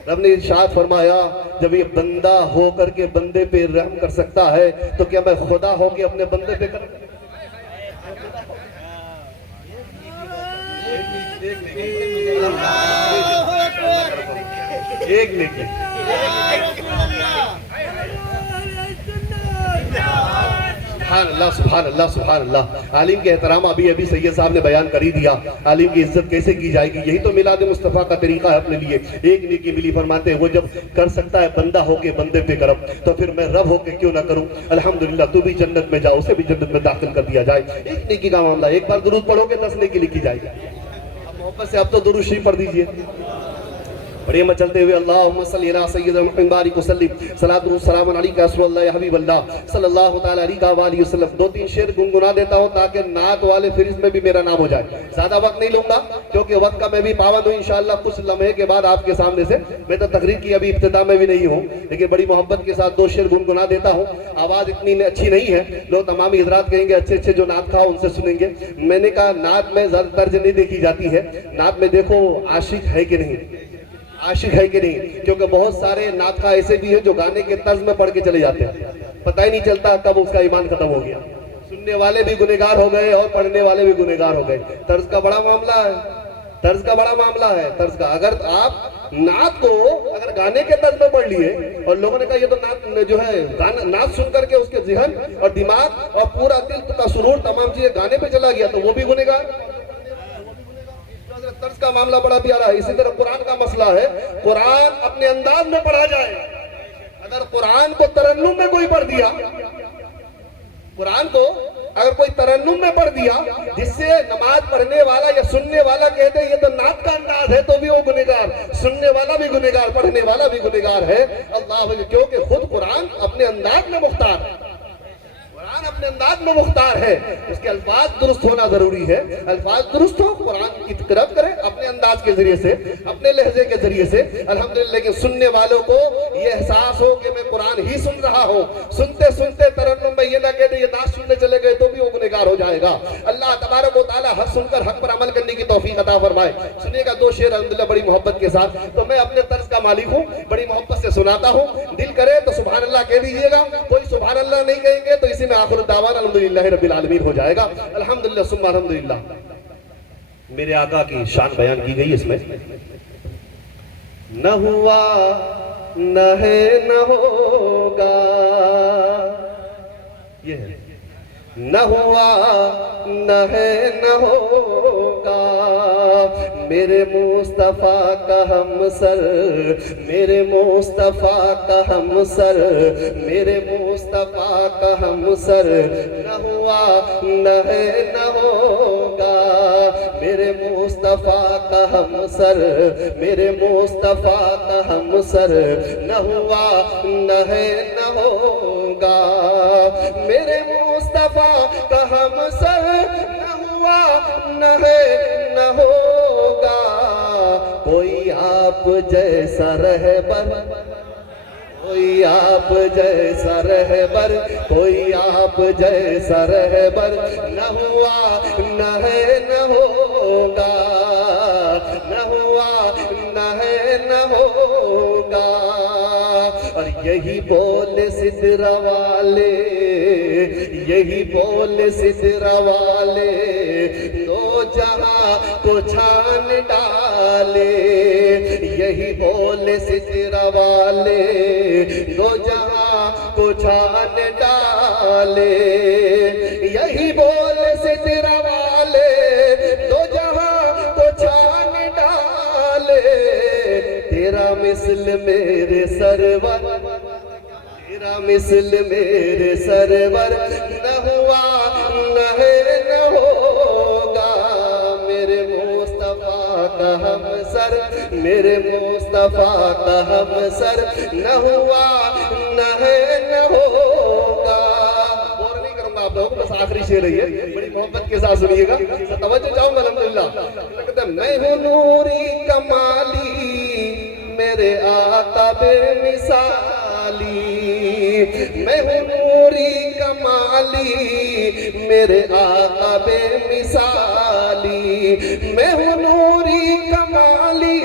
رب نے ارشاد فرمایا جب یہ بندہ ہو کر کے بندے پہ رحم کر سکتا ہے تو کیا میں خدا ہو کے اپنے بندے پہ کر؟ ایک نیکی سبحان اللہ سبحان اللہ سبحان اللہ. عالم کے احترام ابھی سید صاحب نے بیان کر ہی دیا. عالم کی عزت کیسے کی جائے گی؟ یہی تو میلاد مصطفیٰ کا طریقہ ہے اپنے لیے. ایک نیکی ملی فرماتے ہیں وہ جب کر سکتا ہے بندہ ہو کے بندے پہ کرم تو پھر میں رب ہو کے کیوں نہ کروں. الحمدللہ تو بھی جنت میں جاؤ، اسے بھی جنت میں داخل کر دیا جائے. ایک نیکی کا معاملہ. ایک بار درود پڑھو گے 10 نیکی لکھی جائے گی. اب محبت سے اب تو درود شریف پڑھ دیجئے. بڑے میں چلتے ہوئے اللہم صلی علی سیدنا محمد بارک وسلم صلاۃ و سلام علیک یا رسول اللہ یا حبیب اللہ صلی اللہ تعالی علیہ وآلہ وسلم. 2-3 شعر گنگنا دیتا ہوں تاکہ نعت والے فہرست میں بھی میرا نام ہو جائے. زیادہ وقت نہیں لوں گا کیونکہ وقت کا میں بھی پابند ہوں. انشاءاللہ کچھ لمحے کے بعد آپ کے سامنے سے میں تو تقریر کی ابھی ابتدا میں بھی نہیں ہوں لیکن بڑی محبت کے ساتھ 2 شعر گنگنا دیتا ہوں. آواز اتنی اچھی نہیں ہے، لوگ تمام حضرات کہیں گے اچھے جو نعت کھاؤ ان سے سنیں گے. میں نے کہا نعت میں زیادہ ترجیح نہیں دیکھی جاتی ہے، نعت میں دیکھو عاشق ہے کہ نہیں، عاشق ہے کہ نہیں. کیونکہ بہت سارے نعت خواہ ایسے بھی ہیں جو گانے کے طرز میں پڑھ کے چلے جاتے ہیں، پتہ ہی نہیں چلتا کب اس کا ایمان ختم ہو گیا. سننے والے بھی گنہگار ہو گئے اور پڑھنے والے بھی گنہگار ہو گئے. طرز کا بڑا معاملہ ہے، طرز کا بڑا معاملہ ہے. طرز کا اگر آپ نعت کو اگر گانے کے طرز میں پڑھ لیے اور لوگوں نے کہا یہ تو نعت جو ہے نعت سن کر کے اس کے ذہن اور دماغ اور پورا دل کا سرور تمام چیزیں گانے پہ چلا گیا تو وہ بھی گنہگار. طرز کا معاملہ بڑا پیارا ہے. اسی طرح قرآن کا مسئلہ ہے، قرآن اپنے انداز میں پڑھا جائے. اگر قرآن کو ترنم میں کوئی پڑھ دیا، قرآن کو اگر کوئی ترنم میں پڑھ دیا جس سے نماز پڑھنے والا یا سننے والا کہتے ہیں یہ تو نعت کا انداز ہے تو بھی وہ گنہگار، سننے والا بھی گنہگار، پڑھنے والا بھی گنہگار ہے. اللہ کیونکہ خود قرآن اپنے انداز میں مختار ہے، قرآن اپنے انداز میں مختار ہے. اس کے الفاظ درست ہونا ضروری ہے. الفاظ درست ہو، قرآن کی تلاوت کرے اپنے انداز کے ذریعے سے، اپنے لہجے کے ذریعے سے الحمدللہ. لیکن سننے والوں کو یہ احساس ہو کہ میں قرآن ہی سن رہا ہوں. سنتے سنتے ترنم میں یہ نہ کہتے یہ نعت سننے چلے گئے تو بھی وہ گنہگار ہو جائے گا. اللہ تبارک و تعالی حق سن کر حق پر عمل کرنے کی توفیق عطا فرمائے. سنیے گا 2 شعر الحمدللہ بڑی محبت کے ساتھ. تو میں اپنے طرز کا مالک ہوں، بڑی محبت سے سناتا ہوں. دل کرے تو سبحان اللہ کہہ دیجئے گا، کوئی سبحان اللہ نہیں کہیں گے تو اسی میں آخر دعوانا الحمدللہ رب العالمین ہو جائے گا. الحمدللہ ثم الحمدللہ. میرے آقا کی شان بیان کی گئی اس میں. نہ ہوا نہ ہے نہ ہوگا، یہ ہے نہ ہوا نہ ہے نہ ہوگا. میرے مصطفیٰ کا ہم سر، میرے مصطفیٰ کا ہم سر، میرے مصطفیٰ کا ہم سر. نہ ہوا نہ ہے نہ ہوگا، میرے مصطفیٰ کا ہم سر، میرے مصطفیٰ کا ہم سر. نہ ہوا نہ ہے نہ ہوگا، میرے مصطفیٰ کا ہم سر. نہ ہوا نہ ہے نہ ہوگا، کوئی آپ جیسا رہبر، کوئی آپ جیسا رہبر، کوئی آپ جیسا رہبر. نہ ہوا نہ ہے نہ ہوگا، نہ ہوا نہ ہے نہ ہوگا. اور یہی بول سدرا والے، یہی بول سدرا والے دو جہاں کو چھان ڈالے. یہی بول سدرا والے دو جہاں کو چھان ڈالے. یہی بول سدرا والے دو جہاں کو چھان ڈالے. تیرا مثل میرے سرور، تیرا مثل میرے سرور. نہ ہوا نہ ہے نہ ہوگا، میرے مصطفیٰ کا ہم سر، میرے مصطفیٰ کا ہم سر. نہ ہوا نہ ہے نہ ہوگا. اور نہیں کروں گا آپ لوگوں کو، بس آخری شعر ہے، بڑی محبت کے ساتھ سنیے گا. توجہ چاہوں گا الحمدللہ. میں ہوں نوری کمالی، میرے آقا بے مثالی. میں ہوں نوری کمالی، میرے آقا بے مثالی. میں ہوں نوری کمالی،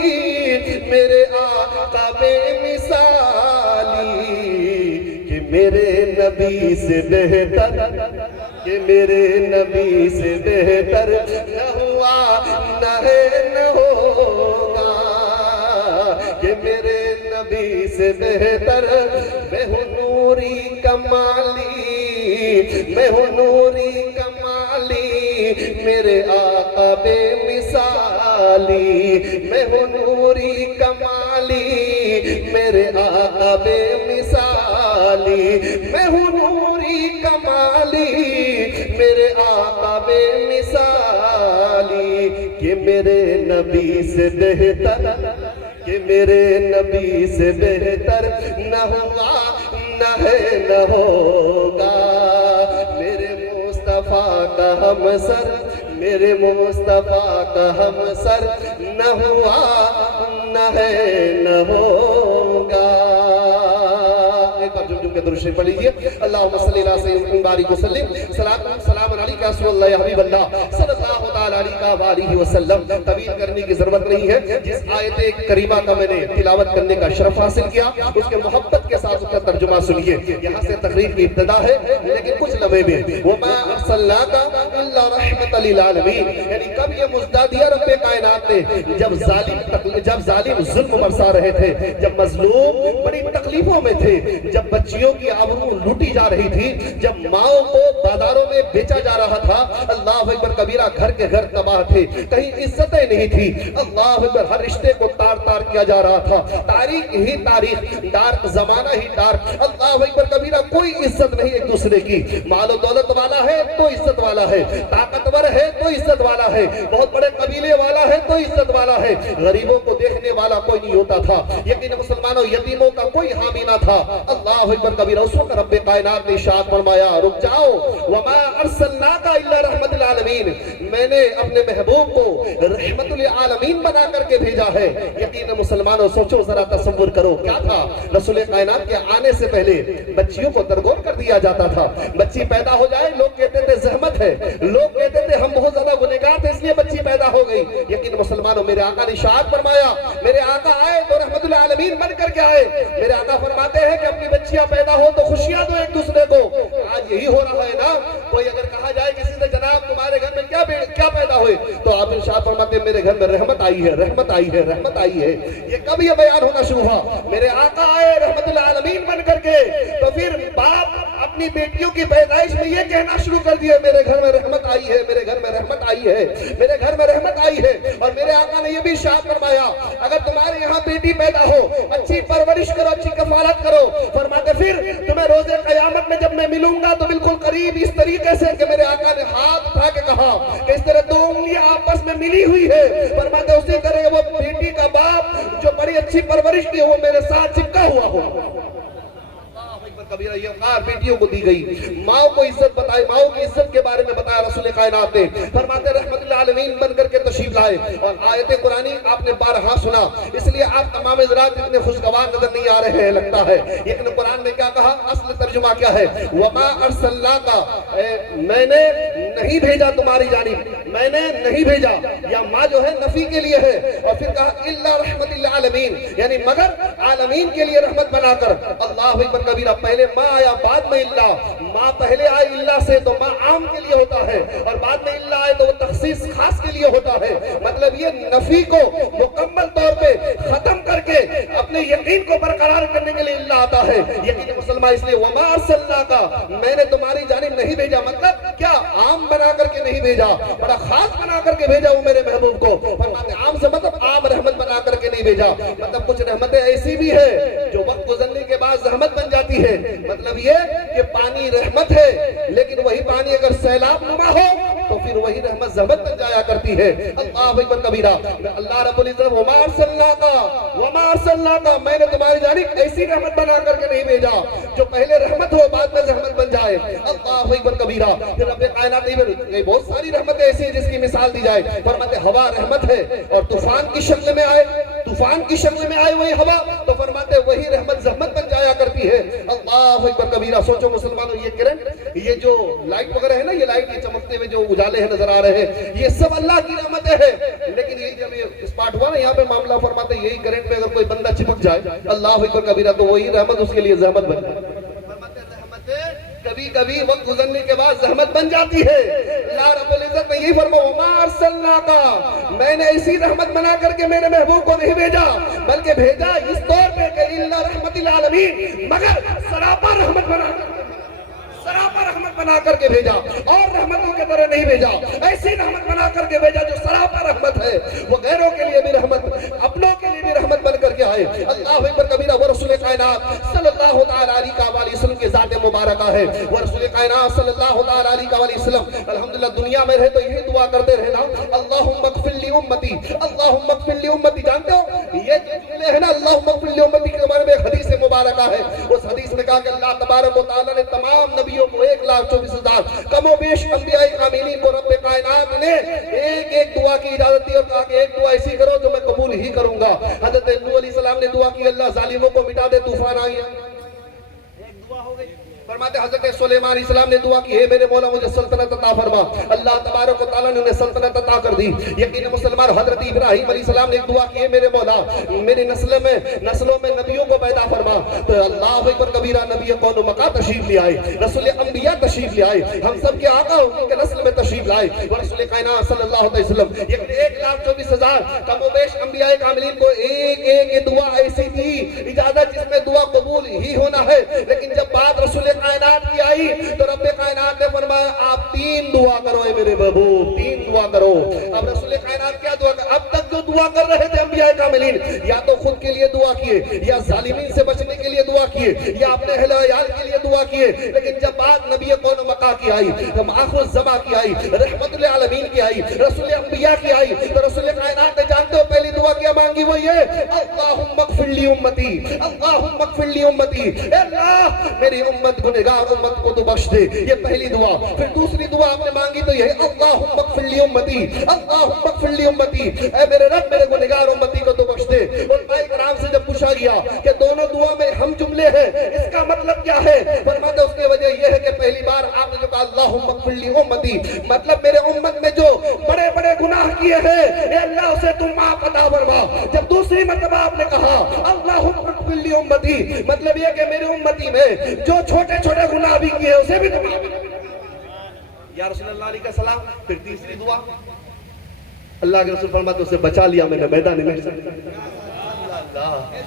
میرے آقا بے مثالی. کہ میرے نبی سے بہتر، کہ میرے نبی سے بہتر. نہ ہوا نہ ہے نہ ہوگا، کہ میرے نبی سے بہتر. میں ہوں نوری کمالی، میں ہوں نوری کمالی میرے آقا بے مثالی، میں ہوں نوری کمالی میرے آقا بے مثالی، میں ہوں نوری کمالی میرے آقا بے مثالی، کہ میرے نبی سے بہتر، کہ میرے نبی سے بہتر نہ ہوا نہ ہے نہ ہوگا، میرے مصطفیٰ کا ہم سر، میرے مصطفیٰ کا ہم سر نہ ہوا نہ ہے نہ ہوگا۔ ایک بار جم کے درود شریف پڑھ لیجئے۔ اللہم صلی اللہ سیدنا بارک وسلم، سلام علیکہ رسول اللہ یا حبیب اللہ صلی اللہ تعالیٰ علیہ وآلہ وسلم۔ طویل کرنے کی ضرورت نہیں ہے، جس آیت کریمہ کا میں نے تلاوت کرنے کا شرف حاصل کیا اس کے محبت کے ساتھ اس کا ترجمہ سنیے۔ یہاں سے تقریر کی ابتدا ہے لیکن کچھ لمحے میں وَمَا أَرْسَلْنَاكَ إِلَّا رَحْمَةً لِلْعَالَمِينَ، یعنی کب یہ مزدہ دیا رب کائنات نے؟ جب ظالم ظلم برسا رہے تھے، جب مظلوم بڑی تکلیفوں میں تھے، جب بچیوں کی آبرو لوٹی جا رہی تھی، جب ماؤں کو بازاروں میں بیچا جا رہا تھا، اللہ اکبر کبیرہ، گھر کے گھر تباہ تھے، کہیں عزتیں نہیں تھی، اللہ اکبر ہر رشتے کو تار تار کیا جا رہا تھا، تاریخ ہی تاریخ، ڈارک زمانہ ہی ڈارک، اللہ اکبر کبیرہ، کوئی عزت نہیں ایک دوسرے کی، مال و دولت والا ہے تو عزت والا ہے، طاقتور ہے تو عزت والا ہے، بہت بڑے قبیلے والا ہے تو عزت والا ہے، غریبوں کو دیکھنے والا کوئی نہیں ہوتا تھا، یقین مسلمانوں یتیموں کا کوئی حامی نہ تھا۔ اللہ اکبر کبیرہ، اس وقت رب کائنات نے ارشاد فرمایا رک جاؤ، وما ارسلناک الا رحمت للعالمین، میں نے اپنے محبوب کو رحمت للعالمین بنا کر کے بھیجا ہے۔ یقین مسلمانوں سوچو ذرا، تصور کرو کیا تھا، رسول کائنات کے آنے سے پہلے بچیوں کو درگور کر دیا جاتا تھا، بچی پیدا ہو جائے لوگ کہتے تھے زحمت ہے، لوگ کہتے تھے ہم بہت زیادہ گنہگار تھے اس لیے بچی پیدا ہو گئی۔ یقین مسلمانوں میرے آقا نے ارشاد فرمایا، میرے آقا آئے تو رحمت للعالمین بن کر کے آئے، میرے آقا فرماتے ہیں کہ اپنی بچیاں پیدا ہو تو خوشیاں دو ایک دوسرے کو۔ آج یہی ہو رہا ہے نا، کوئی اگر کہا جائے کسی سے جناب تمہارے گھر میں کیا پیدا ہوئے تو آپ ارشاد فرماتے ہیں میرے گھر میں رحمت آئی ہے، رحمت آئی ہے، رحمت آئی ہے۔ یہ کب یہ بیان ہونا شروع ہوا؟ میرے آقا آئے رحمت للعالمین بن کر کے، تو پھر باپ اپنی بیٹیوں کی پیدائش میں یہ کہنا شروع کر دیا میرے گھر میں رحمت آئی ہے، میرے گھر میں رحمت آئی ہے، میرے گھر میں رحمت آئی ہے۔ اور میرے آقا نے یہ بھی ارشاد فرمایا اگر تمہارے یہاں بیٹی پیدا ہو اچھی پرورش کرو، اچھی کفالت کرو، فرماتے پھر تمہیں روز قیامت میں جب میں ملوں گا تو بالکل قریب اس طریقے سے کہ میرے آقا نے ہاتھ اٹھا کے کہا کہ اس طرح دو انگلیاں آپس میں ملی ہوئی ہے، فرماتے اسی طرح وہ بیٹی کا باپ جو بڑی اچھی پرورش کی وہ میرے ساتھ چپکا ہوا ہو۔ کبیرہ یہ وقار بیٹیوں کو دی گئی، ماؤں کو عزت بتائی، ماؤں کی عزت کے بارے میں بتایا رسول کائنات نے، فرماتے رحمت للعالمین بن کر کے تشریف لائے۔ اور آیت قرآنی آپ نے بارہا سنا، اس لیے آپ تمام حضرات اتنے خوشگوار نظر نہیں آ رہے ہیں لگتا ہے، لیکن قرآن میں کیا کہا، اصل ترجمہ کیا ہے، وما ارسلناک، میں نے نہیں بھیجا تمہاری جانب، میں نے نہیں بھیجا، یا ما جو ہے نفی کے لیے ہے، اور پھر کہا الا رحمت للعالمین، یعنی مگر عالمین کے لیے رحمت بنا کر۔ اللہ اکبر کبیرہ، پہلے ما آیا بعد میں اللہ، ما پہلے آئے اللہ سے تو ما عام کے لیے ہوتا ہے، اور بعد میں اللہ آئے تو وہ تخصیص خاص کے لیے ہوتا ہے، مطلب یہ نفی کو مکمل طور پہ ختم کر کے اپنے یقین کو برقرار کرنے کے لیے اللہ آتا ہے۔ یقین مسلمان اس لیے وما ارسلناک، میں نے تمہاری جانب نہیں بھیجا، مطلب کیا عام بنا کر کے نہیں بھیجا، بڑا خاص بنا کر کے بھیجا وہ میرے محبوب کو۔ فرماتے عام سے مطلب عام رحمت بنا کر کے نہیں بھیجا، مطلب کچھ رحمتیں ایسی بھی ہے جو وقت گزرنے کے بعد زحمت بن جاتی ہے، مطلب یہ کہ پانی رحمت ہے لیکن وہی پانی اگر سیلاب نما ہو تو پھر وہی رحمت زحمت بن جایا کرتی ہے۔ اللہ اکبر کبیرہ، اللہ رب العزت وما ارسلناک، میں نے تمہاری جانب ایسی رحمت بنا کر کے نہیں بھیجا جو پہلے رحمت ہو بعد میں زحمت بن جائے۔ اللہ اکبر کبیرہ، پھر رب کائنات نے بہت ساری رحمتیں ایسی ہیں جس کی مثال دی جائے، فرماتے ہوا رحمت ہے اور طوفان کی شکل میں آئے، طوفان کی شکل میں آئے وہی ہوا تو فرماتے وہی رحمت زحمت بن جایا کرتی ہے۔ اللہ اکبر کبیرہ، سوچو مسلمانوں یہ کرنٹ، یہ جو لائٹ وغیرہ ہے نا، یہ لائٹ یہ چمکتے ہوئے جو اجالے ہیں نظر آ رہے ہیں، یہ سب اللہ کی رحمتیں ہیں، لیکن یہی جب یہ اسپاٹ ہوا نا یہاں پہ معاملہ، فرماتے یہی کرنٹ میں اگر کوئی بندہ چپک جائے اللہ اکبر کبیرہ تو وہی رحمت اس کے لیے زحمت بن جائے۔ فرماتے رحمتیں کبھی کبھی وقت گزرنے کے بعد زحمت بن جاتی ہے۔ اللہ رب العزت نے یہی فرمایا وما ارسلناک، میں نے ایسی رحمت بنا کر کے میرے محبوب کو نہیں بھیجا بلکہ بھیجا اس طور پہ کہ الا رحمت للعالمین، مگر سراپا رحمت بنا کر، سراپا رحمت بنا کر کے بھیجا اور رحمتوں کے طرح نہیں بھیجا، ایسی رحمت بنا کر کے بھیجا جو سراپا رحمت ہے، وہ غیروں کے لیے بھی رحمت، اپنوں کے لیے بھی رحمت بن کر کے آئے۔ اللہ اکبر کبیرہ، وہ رسول کائنات صلی اللہ تعالی علیہ وسلم کے ذات مبارکہ ہے، وہ رسول کائنات صلی اللہ تعالی علیہ وسلم الحمدللہ دنیا میں رہے تو یہی دعا کرتے رہے نا، اللہم اغفر لی امتی، اللہم اغفر لی امتی۔ جانتے ہو یہ جو جملے ہیں نا اللہم اغفر لی امتی کے بارے میں حدیث مبارکہ ہے، اس حدیث میں کہا کہ اللہ تبارک و تعالی نے تمام نبیوں کو 1,24,000 کم و بیش انبیاء کاملین کو رب کائنات نے ایک ایک دعا کی اجازت دی اور کہا کہ ایک دعا ایسی کرو جو میں قبول ہی کروں گا۔ حضرت نوح علیہ السلام نے دعا کی اللہ ظالموں کو مٹا دے، طوفان آ گیا، ایک دعا ہو گئی۔ فرماتے حضرت سلیمان علیہ السلام نے دعا کی، اے میرے مولا مجھے سلطنت عطا فرما، اللہ تبارک و تعالیٰ نے انہیں سلطنت عطا کر دی۔ یقین مسلمان حضرت ابراہیم علیہ السلام نے ایک دعا کی، اے میرے مولا میری نسلوں میں نبیوں کو پیدا فرما، تو اللہ اکبر کبیرہ نبی کون و مکہ تشریف لے آئے، رسول انبیاء تشریف لے آئے، ہم سب کے آقا ان کے نسل میں تشریف لائے، رسول کائنات صلی اللہ علیہ وسلم۔ یقین 1,24,000 کم و بیش انبیاء کاملین کو ایک ایک دعا ایسی تھی اجازت جس میں دعا قبول ہی ہونا ہے، لیکن جب بات رسول کائنات کی آئی تو رب کائنات نے فرمایا آپ 3 دعا کرو، اے میرے محبوب 3 دعا کرو۔ اب رسول کائنات کیا دعا کر، اب تک جو دعا کر رہے تھے انبیاء کاملین یا تو خود کے لیے دعا کیے، یا ظالمین سے بچنے کے لیے دعا کیے، یا اپنے اہل و عیال کے لیے دعا کیے، لیکن جب بات نبی کون مکہ کی آئی، آخر الزماں کی آئی، رحمت للعالمین کی آئی، رسول انبیاء کی آئی، تو رسول کائنات نے جانتے ہو پہلی دعا کیا مانگی، وہ یہ اللہم اغفر لی امتی، اللہم اغفر لی امتی، اے اللہ میری امت گنہگار امت کو تو بخش دے، یہ پہلی دعا۔ پھر دوسری دعا آپ نے مانگی تو یہ اللہم اغفر لی امتی، اللہم اغفر لی امتی، اے میرے رب میرے گنہگار امتی کو تو بخش دے۔ علماء کرام سے جب پوچھا گیا کہ دونوں دعا میں ہم جملے ہیں اس کا مطلب کیا ہے، فرماتے اس کی وجہ یہ ہے کہ پہلی بار آپ نے جو کہا اللہم اغفر لی امتی، مطلب میرے امت میں جو بڑے بڑے گناہ کیے ہیں اے اللہ اسے تم معاف عطا فرما۔ جب دوسری مرتبہ آپ نے کہا اللہم اغفر لی امتی، مطلب یہ کہ میرے امتی میں جو چھوٹے چھوٹے گناہ بھی کیے اسے بھی تم یا رسول اللہ علیہ السلام۔ پھر تیسری دعا اللہ کے رسول فرماتے اسے بچا لیا میں نے میدان محشر،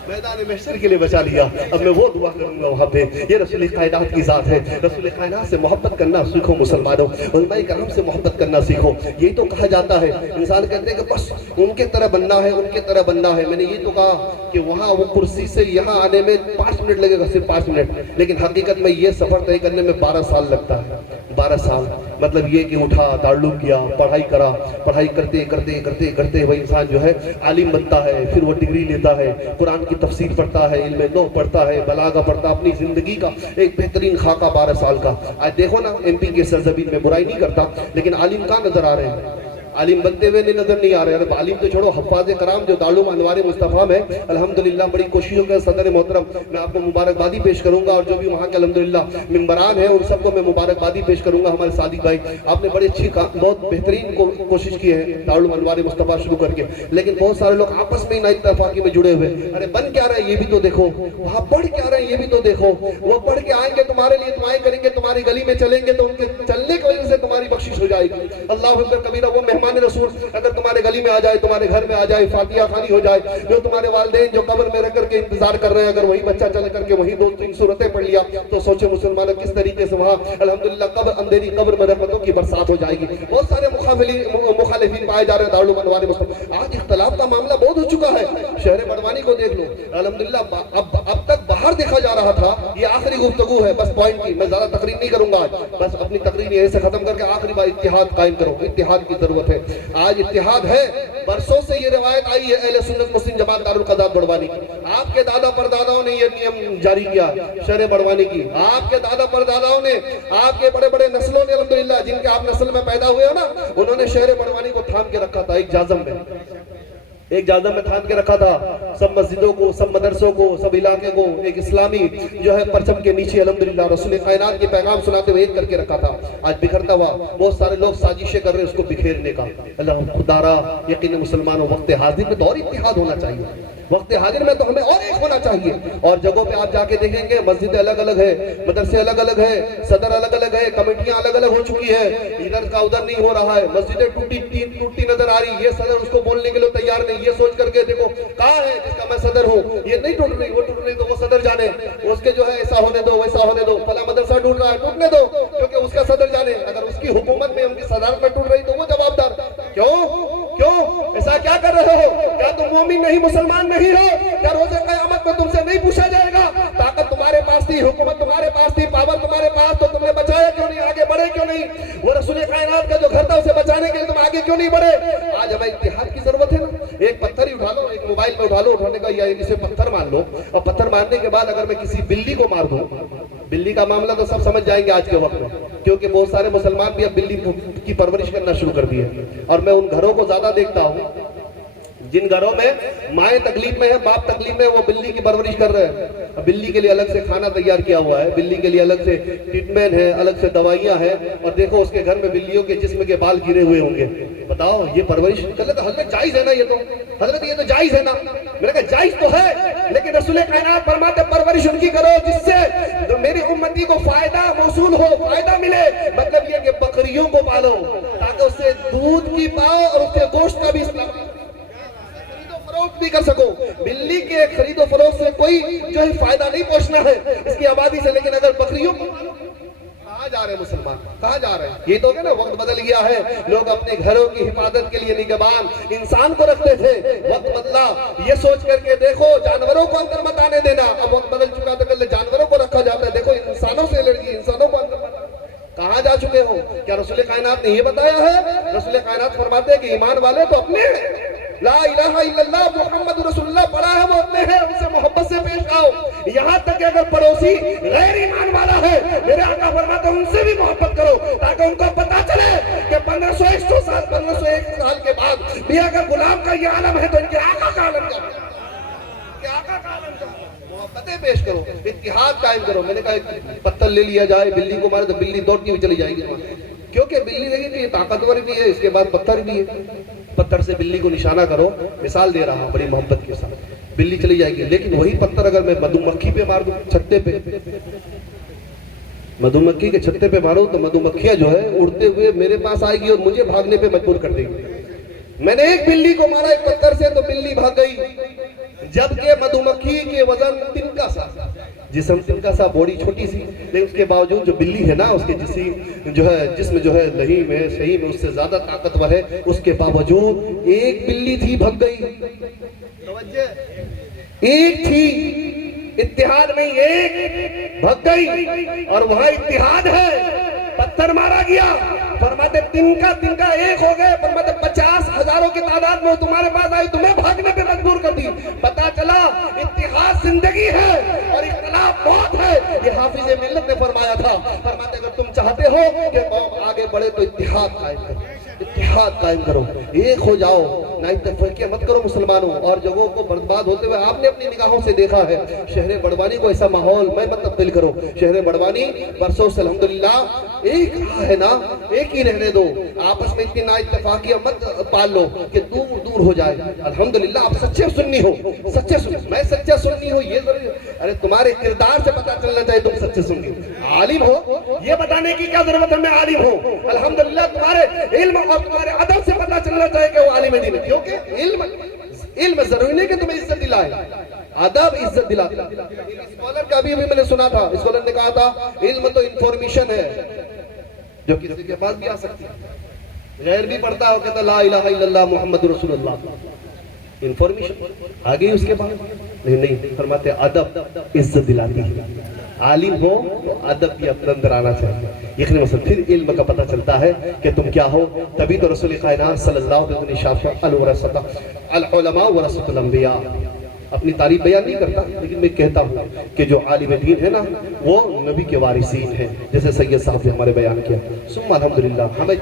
میدان محشر کے لیے بچا لیا، اب میں وہ دعا کروں گا وہاں پہ۔ یہ رسول کائنات کی ذات ہے، رسول کائنات سے محبت کرنا سیکھو مسلمانوں، علماء کرام سے محبت کرنا سیکھو۔ یہی تو کہا جاتا ہے، انسان کہتے ہیں کہ بس ان کے طرح بننا ہے، ان کے طرح بننا ہے۔ میں نے یہ تو کہا کہ وہاں وہ کرسی سے یہاں آنے میں 5 منٹ لگے گا، صرف 5 منٹ، لیکن حقیقت میں یہ سفر طے کرنے میں 12 سال لگتا ہے۔ 12 سال مطلب یہ کہ اٹھا تعلق کیا، پڑھائی کرا، پڑھائی کرتے کرتے کرتے کرتے وہ انسان جو ہے عالم بنتا ہے، پھر وہ ڈگری لیتا ہے، قرآن کی تفسیر پڑھتا ہے، علم نحو پڑھتا ہے، بلاغہ پڑھتا ہے، اپنی زندگی کا ایک بہترین خاکہ 12 سال کا۔ آج دیکھو نا ایم پی کے سرزمین میں، برائی نہیں کرتا لیکن عالم کہاں نظر آ رہے ہیں، عالم بنتے ہوئے نہیں نظر نہیں آ رہے۔ اب عالم تو چھوڑو، حفاظ کرام جو دارالعلوم انوار مصطفیٰ میں الحمدللہ بڑی کوششوں کے صدر محترم میں آپ کو مبارکبادی پیش کروں گا، اور جو بھی وہاں کے الحمدللہ ممبران ہیں ان سب کو میں مبارکبادی پیش کروں گا۔ ہمارے صادق بھائی آپ نے بڑی اچھی بہت بہترین کوشش کی ہے دارالعلوم انوار مصطفیٰ شروع کر کے، لیکن بہت سارے لوگ آپس میں ہی نا اتفاقی میں جڑے ہوئے، ارے بن کیا رہا ہے یہ بھی تو دیکھو، وہاں پڑھ کیا رہے ہیں یہ بھی تو دیکھو۔ وہ پڑھ کے آئیں گے تمہارے لیے دعائیں کریں گے، تمہاری گلی میں چلیں گے تو ان کے چلنے کی وجہ سے تمہاری بخشش ہو جائے گی۔ اللہ اکبر کبیرہ، وہ مہمان رسول اگر تمہارے گلی میں آ جائے، تمہارے گھر میں آ جائے، فاتحہ خوانی ہو جائے، جو تمہارے والدین جو قبر میں رہ کر کے انتظار کر رہے ہیں، اگر وہی بچہ چل کر کے وہی 2-3 سورتیں پڑھ لیا تو سوچے مسلمانوں کس طریقے سے وہاں الحمدللہ قبر اندھیری قبر میں رحمتوں کی برسات ہو جائے گی۔ بہت سارے مخالفین پائے جا رہے ہیں دارالعلوم انوار مصطفیٰ۔ آج اختلاف کا معاملہ بہت ہو چکا ہے، شہر بڑوانی کو دیکھ لو الحمدللہ، اب تک باہر دیکھا جا رہا تھا۔ یہ آخری گفتگو ہے بس پوائنٹ کی، میں زیادہ تقریر نہیں کروں گا آج، بس اپنی تقریر یہیں سے ختم کر کے آخری بار اتحاد قائم کرو، اتحاد کی ضرورت ہے۔ آج اتحاد ہے، برسوں سے یہ روایت آئی ہے اہل سنت مسلم جماعت دارالقضات بڑوانی کی، آپ کے دادا پرداداؤں نے یہ نیم جاری کیا شہر بڑوانی کی، آپ کے دادا پرداداؤں نے، آپ کے بڑے بڑے نسلوں نے الحمدللہ جن کے آپ نسل میں پیدا ہوئے ہو نا، انہوں نے شہر بڑوانی کو تھام کے رکھا تھا، ایک جازم میں تھام کے رکھا تھا، سب مسجدوں کو، سب مدرسوں کو، سب علاقے کو ایک اسلامی جو ہے پرچم کے نیچے الحمدللہ رسول کائنات کے پیغام سناتے ہوئے ایک کر کے رکھا تھا۔ آج بکھرتا ہوا، بہت سارے لوگ سازشیں کر رہے ہیں اس کو بکھیرنے کا۔ اللہ خدارا یقین مسلمانوں وقت حاضر میں تو اور اتحاد ہونا چاہیے، وقت حاضر میں تو ہمیں اور ایک ہونا چاہیے۔ اور جگہوں پہ آپ جا کے دیکھیں گے مسجدیں الگ الگ ہے، مدرسے الگ الگ ہے، صدر الگ الگ ہے، کمیٹیاں الگ الگ ہو چکی ہے، ادھر کا ادھر نہیں ہو رہا ہے، مسجدیں ٹوٹی نظر آ رہی، یہ صدر اس کو بولنے کے لیے تیار نہیں، یہ سوچ کر کے دیکھو کہاں ہے جس کا میں صدر ہوں، یہ نہیں ٹوٹ رہی، وہ ٹوٹ رہی تو وہ صدر جانے، اس کے جو ہے ایسا ہونے دو ویسا ہونے دو، فلاں مدرسہ ٹوٹ رہا ہے ٹوٹنے دو کیونکہ اس کا ان کی صدارت میں ٹوٹ رہی تو وہ جواب دار. کیوں ایسا کیا کر رہے ہو؟ کیا تم مومن نہیں، مسلمان نہیں ہو؟ کیا روز قیامت میں تم سے نہیں پوچھا جائے گا طاقت تمہارے پاس تھی، حکومت تمہارے پاس تھی، پاور تمہارے پاس، تو تم نے بچایا کیوں نہیں، آگے بڑھے کیوں نہیں؟ وہ رسول کائنات کا جو گھر تھا اسے بچانے کے لیے تم آگے کیوں نہیں بڑھے؟ آج ہمیں اتحاد کی ضرورت ہے نا. ایک پتھر ہی اٹھا لو، ایک موبائل پہ اٹھا لو، اٹھانے کا یا اسے پتھر مان لو، اور پتھر مارنے کے بعد اگر میں کسی بلی کو مار دوں، بلی کا معاملہ تو سب سمجھ جائیں گے آج کے وقت میں، کیونکہ بہت سارے مسلمان بھی اب بلی کی پرورش کرنا شروع کر دی ہے. اور میں ان گھروں کو زیادہ دیکھتا ہوں جن گھروں میں مائیں تکلیف میں ہیں، باپ تکلیف میں، وہ بلی کی پرورش کر رہے ہیں. بلی کے لیے الگ سے کھانا تیار کیا ہوا ہے، بلی کے لیے الگ سے ٹریٹمنٹ ہے، الگ سے دوائیاں ہیں، اور دیکھو اس کے گھر میں بلیوں کے جسم کے بال گرے ہوئے ہوں گے. بتاؤ یہ پرورش حضرت جائز ہے نا؟ یہ تو حضرت یہ تو جائز ہے نا؟ میں نے کہا جائز تو ہے، لیکن رسول کائنات فرماتے پرورش ان کی کرو جس سے میری امتی کو فائدہ موصول ہو، فائدہ ملے. مطلب یہ کہ بکریوں کو پالو تاکہ اس سے دودھ کی پاؤ اور اس کے گوشت کا بھی استعمال فروخت بھی کر سکو. بلی کے خرید و فروخت سے کوئی جو ہے فائدہ نہیں پہنچنا ہے اس کی آبادی سے، لیکن اگر بکریوں کو کہاں جا رہے ہیں مسلمان، کہاں جا رہے ہیں؟ یہ تو کہ نا وقت بدل گیا ہے. لوگ اپنے گھروں کی حفاظت کے لیے نگہبان انسان کو رکھتے تھے، وقت بدلا یہ سوچ کر کے دیکھو جانوروں کو اندر مت آنے دینا. اب وقت بدل چکا تو پہلے جانوروں کو رکھا جاتا ہے، دیکھو انسانوں سے الرجی، انسانوں کو اندر مت آنے. کہاں جا چکے ہو؟ کیا رسول کائنات نے یہ بتایا ہے؟ رسول کائنات فرماتے ہیں کہ ایمان والے تو اپنے ہیں، لا الہ الا اللہ محمد رسول اللہ پڑھا ہے وہ اپنے ہیں، ان سے محبت سے پیش آؤ. یہاں تک کہ اگر پڑوسی غیر ایمان والا ہے، میرے آقا فرماتے ہیں ان سے بھی محبت کرو تاکہ ان کو پتا چلے کہ 1501 سال کے بعد بھی اگر غلام کا یہ عالم ہے تو ان کے آقا کا عالم کیا ہے، ان کے آقا کا عالم کیا ہے. محبتیں پیش کرو، اتحاد قائم کرو. میں نے کہا ایک پتھر لے لیا جائے، بلی کو مارے تو بلی دوڑتی ہوئی چلی جائے گی، کیونکہ بلی دیکھیں کہ یہ طاقتور بھی ہے، اس کے بعد پتھر بھی ہے. پتھر سے بلی کو نشانہ کرو، مثال دے رہا ہوں بڑی محبت کے ساتھ، بلی چلی جائے گی. لیکن وہی پتھر اگر میں مدھو مکھی پہ مار دوں، چھتے پہ، مدھو مکھی کے چھتے پہ ماروں تو مدھو مکھیاں جو ہے اڑتے ہوئے میرے پاس آئے گی اور مجھے بھاگنے پہ مجبور کر دے گی. میں نے ایک بلی کو مارا ایک پتھر سے تو بلی بھاگ گئی، جبکہ مدھو مکھی کے وزن تنکا سا، جسم تنکا سا، باڈی چھوٹی سی، لیکن اس کے باوجود جو بلی ہے نا اس کے جسم جو ہے لہیم ہے، صحیح میں اس سے زیادہ طاقتور ہے، اس کے باوجود ایک بلی تھی بھگ گئی. ایک تھی، اتحاد نہیں، ایک بھگ گئی، اور وہاں اتحاد ہے. پتھر مارا گیا، فرماتے تنکا ایک ہو گئے، فرماتے 50,000 کی تعداد میں تمہارے پاس آئی، تمہیں بھاگنے پہ مجبور کر دی. پتا چلا اتحاد زندگی ہے اور اختلاف موت ہے. یہ حافظ ملت نے فرمایا تھا. فرماتے اگر تم چاہتے ہو کہ قوم آگے بڑھے تو اتحاد قائم کرو، اتحاد قائم کرو، ایک ہو جاؤ، نہ اتفاقیہ مت کرو مسلمانوں. اور جگہوں کو برباد ہوتے ہوئے آپ نے اپنی نگاہوں سے دیکھا ہے. شہر بڑوانی کو ایسا ماحول میں مت تبدیل کرو. شہر بڑوانی برسوں سے الحمدللہ ایک ہے نا، ایک ہی رہنے دو. آپس میں اتنی نا اتفاقیہ مت پال لو کہ دور دور ہو جائے. الحمدللہ آپ سچے سنی ہو، سچے سنی، میں سچا سنی ہو یہ ضروری. ارے تمہارے کردار سے پتا چلنا چاہیے تم سچے سنی عالم ہو، یہ بتانے کی کیا ضرورت ہے میں عالم ہوں. الحمدللہ تمہارے علم اور تمہارے ادب سے پتا چلنا چاہیے کہ وہ عالم دین ہے، کیونکہ علم ضروری نہیں کہ تمہیں عزت دلائے، ادب عزت دلاتے. اسکالر کا بھی میں نے سنا تھا، اسکالر نے کہا تھا علم تو انفارمیشن ہے جو کسی کے پاس بھی آ سکتی ہے. غیر بھی پڑھتا ہے، وہ کہتا لا الہ الا اللہ محمد رسول اللہ، انفارمیشن آ گئی اس کے پاس. نہیں، فرماتے ادب عزت دلاتی ہے. عالم ہو تو ادب بھی اپنے اندر آنا چاہیے. یقین مثلا پھر علم کا پتہ چلتا ہے کہ تم کیا ہو. تبھی تو رسول کائنات صلی اللہ علیہ وسلم العلماء ورثۃ الانبیاء. اپنی تعریف بیان نہیں کرتا، لیکن میں کہتا ہوں کہ جو عالم دین ہے نا وہ نبی کے وارثین ہیں، جیسے سید صاحب نے ہمارے بیان کیا. ثم الحمدللہ ہمیں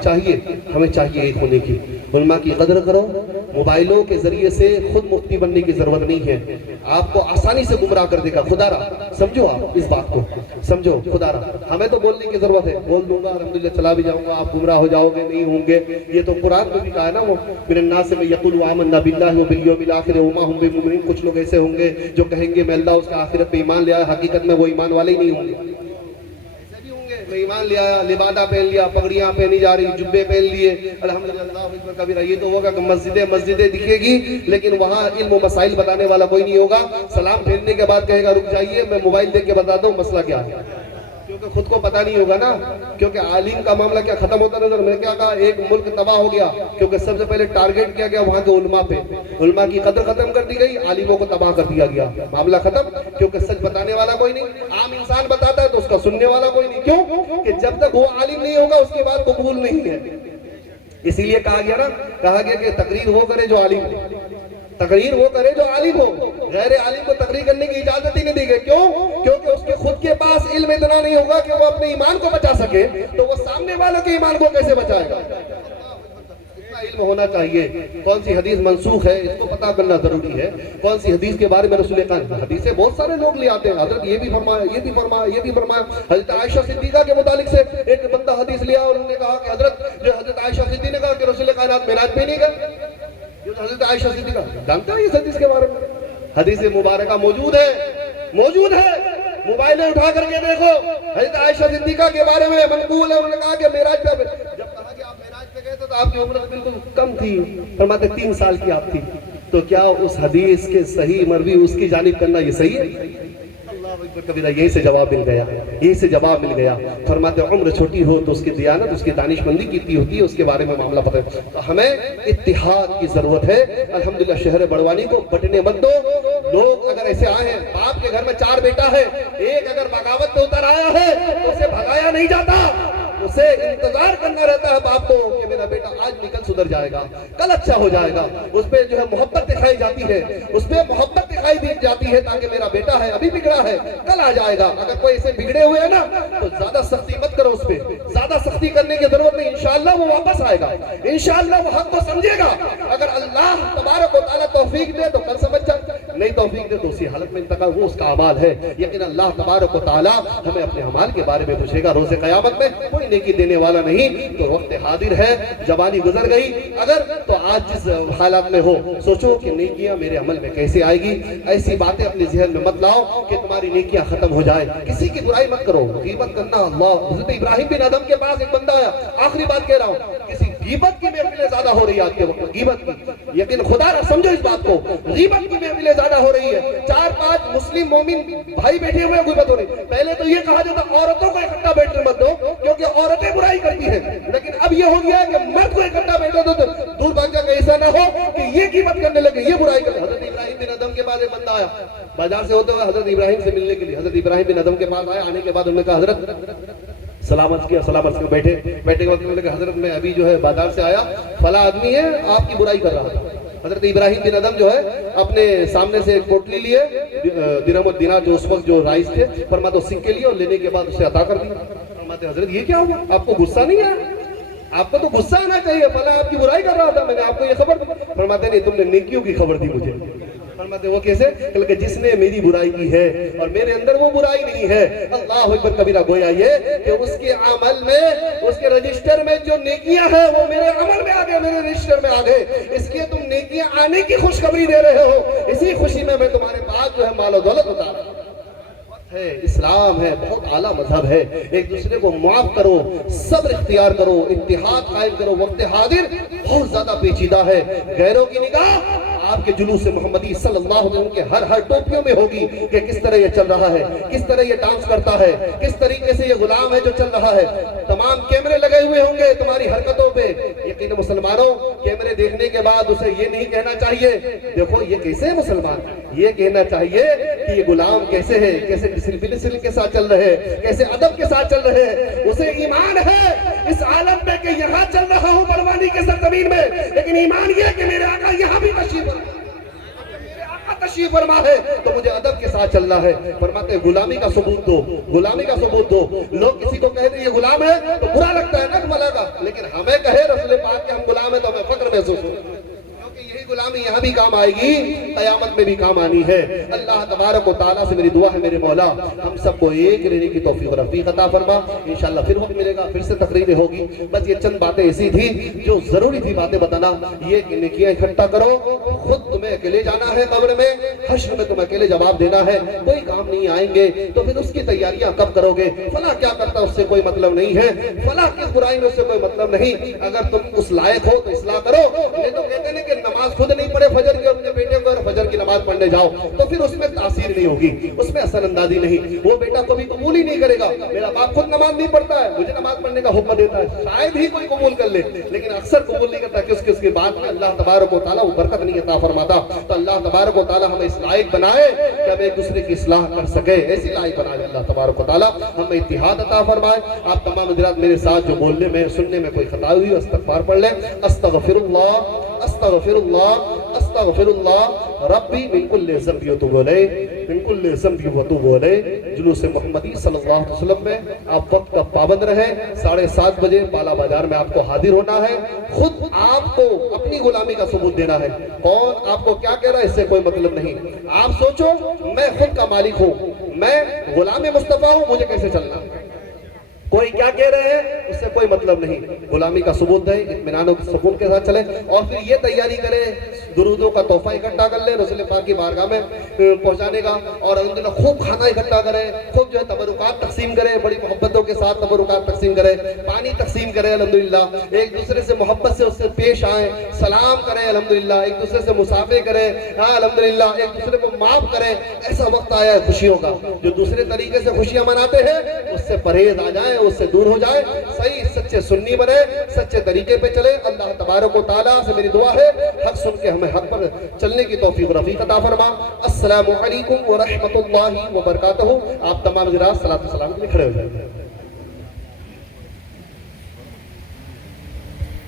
چاہیے ایک ہونے کی. علماء کی قدر کرو. موبائلوں کے ذریعے سے خود مفتی بننے کی ضرورت نہیں ہے. آپ کو آسانی سے گمراہ کر دے گا. خدا را سمجھو، آپ اس بات کو سمجھو. خدا را ہمیں تو بولنے کی ضرورت ہے، بول دوں گا الحمدللہ چلا بھی جاؤں گا، آپ گمراہ ہو جاؤ گے نہیں ہوں گے. یہ تو قرآن میں بھی کہا ہے نا، وہ من الناس من یقول آمنا باللہ وبالیوم الاخر وما هم بمؤمنین. کچھ لوگ ایسے ہوں گے جو کہیں گے میں اللہ اس کا آخرت پہ ایمان لے آیا، حقیقت میں وہ ایمان والے ہی نہیں ہوں گے. میں ایمان لے آیا، لبادہ پہن لیا، پگڑیاں پہنی جا رہی، جبے پہن لیے، الحمدللہ اللہ اکبر کبیرہ. یہ تو ہوگا کہ مسجدیں دکھے گی لیکن وہاں علم و مسائل بتانے والا کوئی نہیں ہوگا. سلام پھیرنے کے بعد کہے گا رک جائیے میں موبائل دیکھ کے بتاتا ہوں مسئلہ کیا ہے. کیونکہ خود کو پتہ نہیں ہوگا نا، کیونکہ عالم کا معاملہ کیا ختم ہوتا نظر، میں نے کیا کہا ایک ملک تباہ ہو گیا کیونکہ سب سے پہلے ٹارگیٹ کیا گیا وہاں کے علماء پہ، علماء کی قدر ختم کر دی گئی، عالموں کو تباہ کر دیا گیا، معاملہ ختم، کیونکہ سچ بتانے والا کوئی نہیں، عام انسان بتاتا ہے تو اس کا سننے والا کوئی نہیں، کیوں کہ جب تک وہ عالم نہیں ہوگا اس کی بات قبول نہیں ہے۔ اسی لیے کہا گیا کہ تقریر وہ کرے جو عالم ہو، تقریر وہ کرے جو عالم ہو، غیر عالم کو تقریر کرنے کی اجازت ہی نہیں دی گئی، کیوں؟ کیونکہ اس کے خود کے پاس علم اتنا نہیں ہوگا کہ وہ اپنے ایمان کو بچا سکے، تو وہ سامنے والوں کے ایمان کو کیسے بچائے گا؟ اتنا علم ہونا چاہیے، کون سی حدیث منسوخ ہے اس کو پتہ کرنا ضروری ہے، کون سی حدیث کے بارے میں رسول اکرم، حدیثیں بہت سارے لوگ لے آتے ہیں، حضرت یہ بھی فرمایا، یہ بھی فرمایا، یہ بھی فرمایا۔ حضرت عائشہ صدیقہ کے متعلق سے ایک بندہ حدیث لیا اور انہوں نے کہا کہ حضرت عائشہ صدیقہ نے کہا کہ رسول کائنات معراج پہ نہیں گئے، حضرت عائشہ صدیقہ جانتا ہے اس حدیث کے بارے میں، حدیث مبارکہ موجود ہے، موبائلیں اٹھا کر کے دیکھو، حضرت عائشہ صدیقہ کے بارے میں منقول ہے، انہوں نے کہا کہ معراج پہ، جب کہا کہ آپ معراج پہ گئے تھے تو آپ کی عمر بالکل کم تھی، فرماتے 3 سال کی آپ تھی، تو کیا اس حدیث کے صحیح مروی اس کی جانب کرنا یہ صحیح ہے؟ اللہ اکبر کبیرہ، یہی سے جواب مل گیا، فرماتے عمر چھوٹی ہو تو اس کی دیانت، اس کی دانش مندی کتنی ہوتی ہے اس کے بارے میں معاملہ پتہ ہے، تو ہمیں اتحاد کی ضرورت ہے۔ الحمدللہ شہر بڑوانی کو بٹنے مت دو، لوگ اگر ایسے آئے ہیں، باپ کے گھر میں 4 بیٹا ہے، ایک اگر بغاوت پہ اتر آیا ہے تو اسے بھگایا نہیں جاتا، اسے انتظار کرنا رہتا ہے باپ کو کہ میرا بیٹا آج نکل سدھر جائے گا، کل اچھا ہو جائے گا، اس پہ جو ہے محبت دکھائی جاتی ہے، اس پہ محبت دکھائی جاتی ہے تاکہ میرا بیٹا ہے ابھی بگڑا ہے کل آ جائے گا۔ اگر کوئی اسے بگڑے ہوئے ہے نا تو زیادہ سختی مت کرو، اس پہ زیادہ سختی کرنے کی ضرورت نہیں، انشاءاللہ وہ واپس آئے گا، انشاءاللہ وہ حق کو سمجھے گا، اگر اللہ تبارک و تعالیٰ توفیق دے تو کل سمجھ جائے، نہیں توفیق دے تو اسی حالت میں انتقال، وہ اس کا اعمال ہے، یقین اللہ تبارک و تعالیٰ ہمیں اپنے اعمال کے بارے میں پوچھے گا روز قیامت میں، کوئی نیکی دینے والا نہیں، تو وقت حاضر ہے، جوانی گزر گئی اگر تو آج جس حالات میں ہو سوچو کہ نیکیاں میرے عمل میں کیسے آئے گی، ایسی باتیں اپنے ذہن میں مت لاؤ کہ تمہاری نیکیاں ختم ہو جائے، کسی کی برائی مت کرو، غیبت کرنا اللہ، حضرت ابراہیم بن ادم کے پاس ایک بندہ آیا، آخری بات کہہ رہا ہوں، کسی غیبت کی محفلیں زیادہ ہو رہی ہے آج کے وقت، غیبت کی، یقین خدا نہ سمجھو اس بات کو، غیبت کی محفلیں زیادہ ہو رہی ہے، 4-5 مسلم مومن بھائی بیٹھے ہوئے غیبت ہو رہی، پہلے تو یہ کہا جاتا عورتوں کو اکٹھا بیٹھنے مت دو کیونکہ عورتیں برائی کرتی ہیں، لیکن اب یہ ہو گیا ہے کہ مرد کو اکٹھا بیٹھنے دو، دور بھاگ جا کے ایسا نہ ہو کہ یہ غیبت کرنے لگے، یہ برائی کرنے۔ حضرت ابراہیم بن ادم کے پاس ایک بندہ آیا بازار سے ہوتے ہوئے حضرت ابراہیم سے ملنے کے لیے، حضرت ابراہیم بن ادم کے پاس آیا، آنے کے بعد انہوں نے کہا حضرت سلامت کیا، سلامت کیا، بیٹھے کے وقت میں نے کہا حضرت میں ابھی جو ہے بازار سے آیا، فلاں آدمی ہے آپ کی برائی کر رہا تھا۔ حضرت ابراہیم بن ادم جو ہے اپنے سامنے سے ایک پوٹلی لیے، درہم و دینار جو اس وقت جو رائس تھے، فرماتے سکے لیے اور لینے کے بعد اسے عطا کر دیا، فرماتے حضرت یہ کیا ہوا، آپ کو غصہ نہیں آیا؟ آپ کو تو غصہ آنا چاہیے، فلاں آپ کی برائی کر رہا تھا، میں نے آپ کو یہ خبر دی، فرماتے نہیں تم نے نیکیوں کی خبر دی مجھے، فرماتے وہ کیسے، کہ جس نے میری برائی کی ہے اور میرے اندر وہ برائی نہیں ہے، اللہ اکبر کبیرہ، گویا یہ کہ اس کے عمل میں، اس کے رجسٹر میں جو نیکیاں ہیں وہ میرے عمل میں آگئے، میرے رجسٹر میں آگئے، اس لیے تم نیکیاں آنے کی خوشخبری دے رہے ہو، اسی خوشی میں تمہارے پاس جو ہے مال و دولت اتارا ہے، اسلام ہے، بہت اعلیٰ مذہب ہے، ایک دوسرے کو معاف کرو، صبر اختیار کرو، اتحاد قائم کرو، وقت حاضر بہت زیادہ پیچیدہ ہے، غیروں کی نگاہ آپ کے جلوس محمدی صلی اللہ علیہ وسلم کے ہر ٹوپیوں میں ہوگی کہ کس طرح یہ چل رہا ہے، کس طرح یہ ڈانس کرتا ہے، کس طریقے سے یہ غلام ہے جو چل رہا ہے، تمام کیمرے لگے ہوئے ہوں گے تمہاری حرکتوں پہ، یقین مسلمانوں کیمرے دیکھنے کے بعد اسے یہ نہیں کہنا چاہیے دیکھو یہ کیسے ہے مسلمان، یہ کہنا چاہیے کہ یہ غلام کیسے ہے، کیسے ڈسپلن کے ساتھ چل رہے ہیں، کیسے ادب کے ساتھ چل رہے ہیں، اسے ایمان ہے اس عالم میں کہ یہاں چل رہا ہوں بڑوانی کے سرزمین میں، لیکن ایمان یہ کہ میرے آقا یہاں بھی تشریف فرما ہے تو مجھے ادب کے ساتھ چلنا ہے، فرماتے غلامی کا ثبوت دو، غلامی کا ثبوت دو، لوگ کسی کو کہتے ہیں یہ غلام ہے تو برا لگتا ہے نا تمہارا کا، لیکن ہمیں کہے رسول پاک کہ ہم غلام ہیں تو ہمیں فخر محسوس ہو، یہی غلامی یہاں بھی کام آئے گی، قیامت میں بھی کام آنی ہے۔ اللہ تبارک و تعالیٰ سے میری دعا ہے میرے مولا ہم سب کو ایک رہنے کی توفیق و رفیق عطا فرما، انشاءاللہ پھر وقت ملے گا، پھر سے تقریریں ہوگی، بس یہ چند باتیں ایسی تھی جو ضروری تھی باتیں بتانا، یہ کہ نیکیاں اکٹھا کرو، خود تمہیں اکیلے جانا ہے قبر میں، حشر میں تمہیں اکیلے جواب دینا ہے، کوئی کام نہیں آئیں گے، تو پھر اس کی تیاریاں کب کرو گے؟ فلاں کیا کرتا اس سے کوئی مطلب نہیں ہے، فلاں کس برائی میں اس سے کوئی مطلب نہیں، اگر تم اس لائق ہو تو اصلاح کرو۔ یہ تو کہتے ہیں کہ نماز خود نہیں پڑھے فجر کی اور اپنے بیٹے کو فجر کی نماز پڑھنے جاؤ، تو پھر اس میں تاثیر نہیں ہوگی، اس میں اثر اندازی نہیں، وہ بیٹا کبھی قبول ہی نہیں کرے گا۔ میرا باپ خود نماز نہیں پڑھتا ہے، مجھے نماز پڑھنے کا حکم دیتا ہے، شاید ہی کوئی قبول کر لے، لیکن اکثر قبول نہیں کرتا کہ اس کی بات میں اللہ تبارک و تعالیٰ وہ برکت نہیں عطا فرماتا۔ تو اللہ تبارک و تعالیٰ ہمیں اس لائق بنائے کہ ہم ایک دوسرے کی اصلاح کر سکے، ایسی لائق بنائے اللہ تبارک و تعالیٰ، ہمیں اتحاد عطا فرمائے۔ آپ تمام حضرات میرے ساتھ جو بولنے میں سننے میں کوئی خطا ہوئی استغفار پڑھ لیں۔ استغفر اللہ استغفر اللہ استغفر اللہ ربی من کل ذنب واتوب الیہ من کل ذنب واتوب الیہ۔ جلوس محمدی صلی اللہ علیہ وسلم میں آپ وقت کا پابند رہیں، 7:30 بجے بالا بازار میں آپ کو حاضر ہونا ہے، خود آپ کو اپنی غلامی کا ثبوت دینا ہے، کون آپ کو کیا کہہ رہا ہے اس سے کوئی مطلب نہیں، آپ سوچو میں خود کا مالک ہوں، میں غلام مصطفیٰ ہوں، مجھے کیسے چلنا ہے، کوئی کیا کہہ رہے ہیں اس سے کوئی مطلب نہیں، غلامی کا ثبوت دیں، اطمینان و سکون کے ساتھ چلیں، اور پھر یہ تیاری کریں درودوں کا تحفہ اکٹھا کر لیں رسول پاک کی بارگاہ میں پہنچانے کا، اور الحمدللہ خوب کھانا اکٹھا کریں، خوب جو ہے تبرکات تقسیم کریں، بڑی محبتوں کے ساتھ تبرکات تقسیم کریں، پانی تقسیم کریں، الحمدللہ ایک دوسرے سے محبت سے اس سے پیش آئیں، سلام کریں، الحمدللہ ایک دوسرے سے مصافحہ کریں، الحمدللہ ایک دوسرے کو معاف کریں۔ ایسا وقت آیا ہے خوشیوں کا، جو دوسرے طریقے سے خوشیاں مناتے ہیں اس سے پرہیز آ جائیں، اس سے دور ہو جائے، صحیح سچے سنی بنے، سچے طریقے پہ چلے۔ اللہ تبارک و تعالیٰ سے میری دعا ہے حق سن کے ہمیں حق پر چلنے کی توفیق و رفیق عطا فرما۔ السلام علیکم ورحمۃ اللہ وبرکاتہ۔ آپ تمام حضرات صلاۃ و سلام کے لیے کھڑے ہو جائیں۔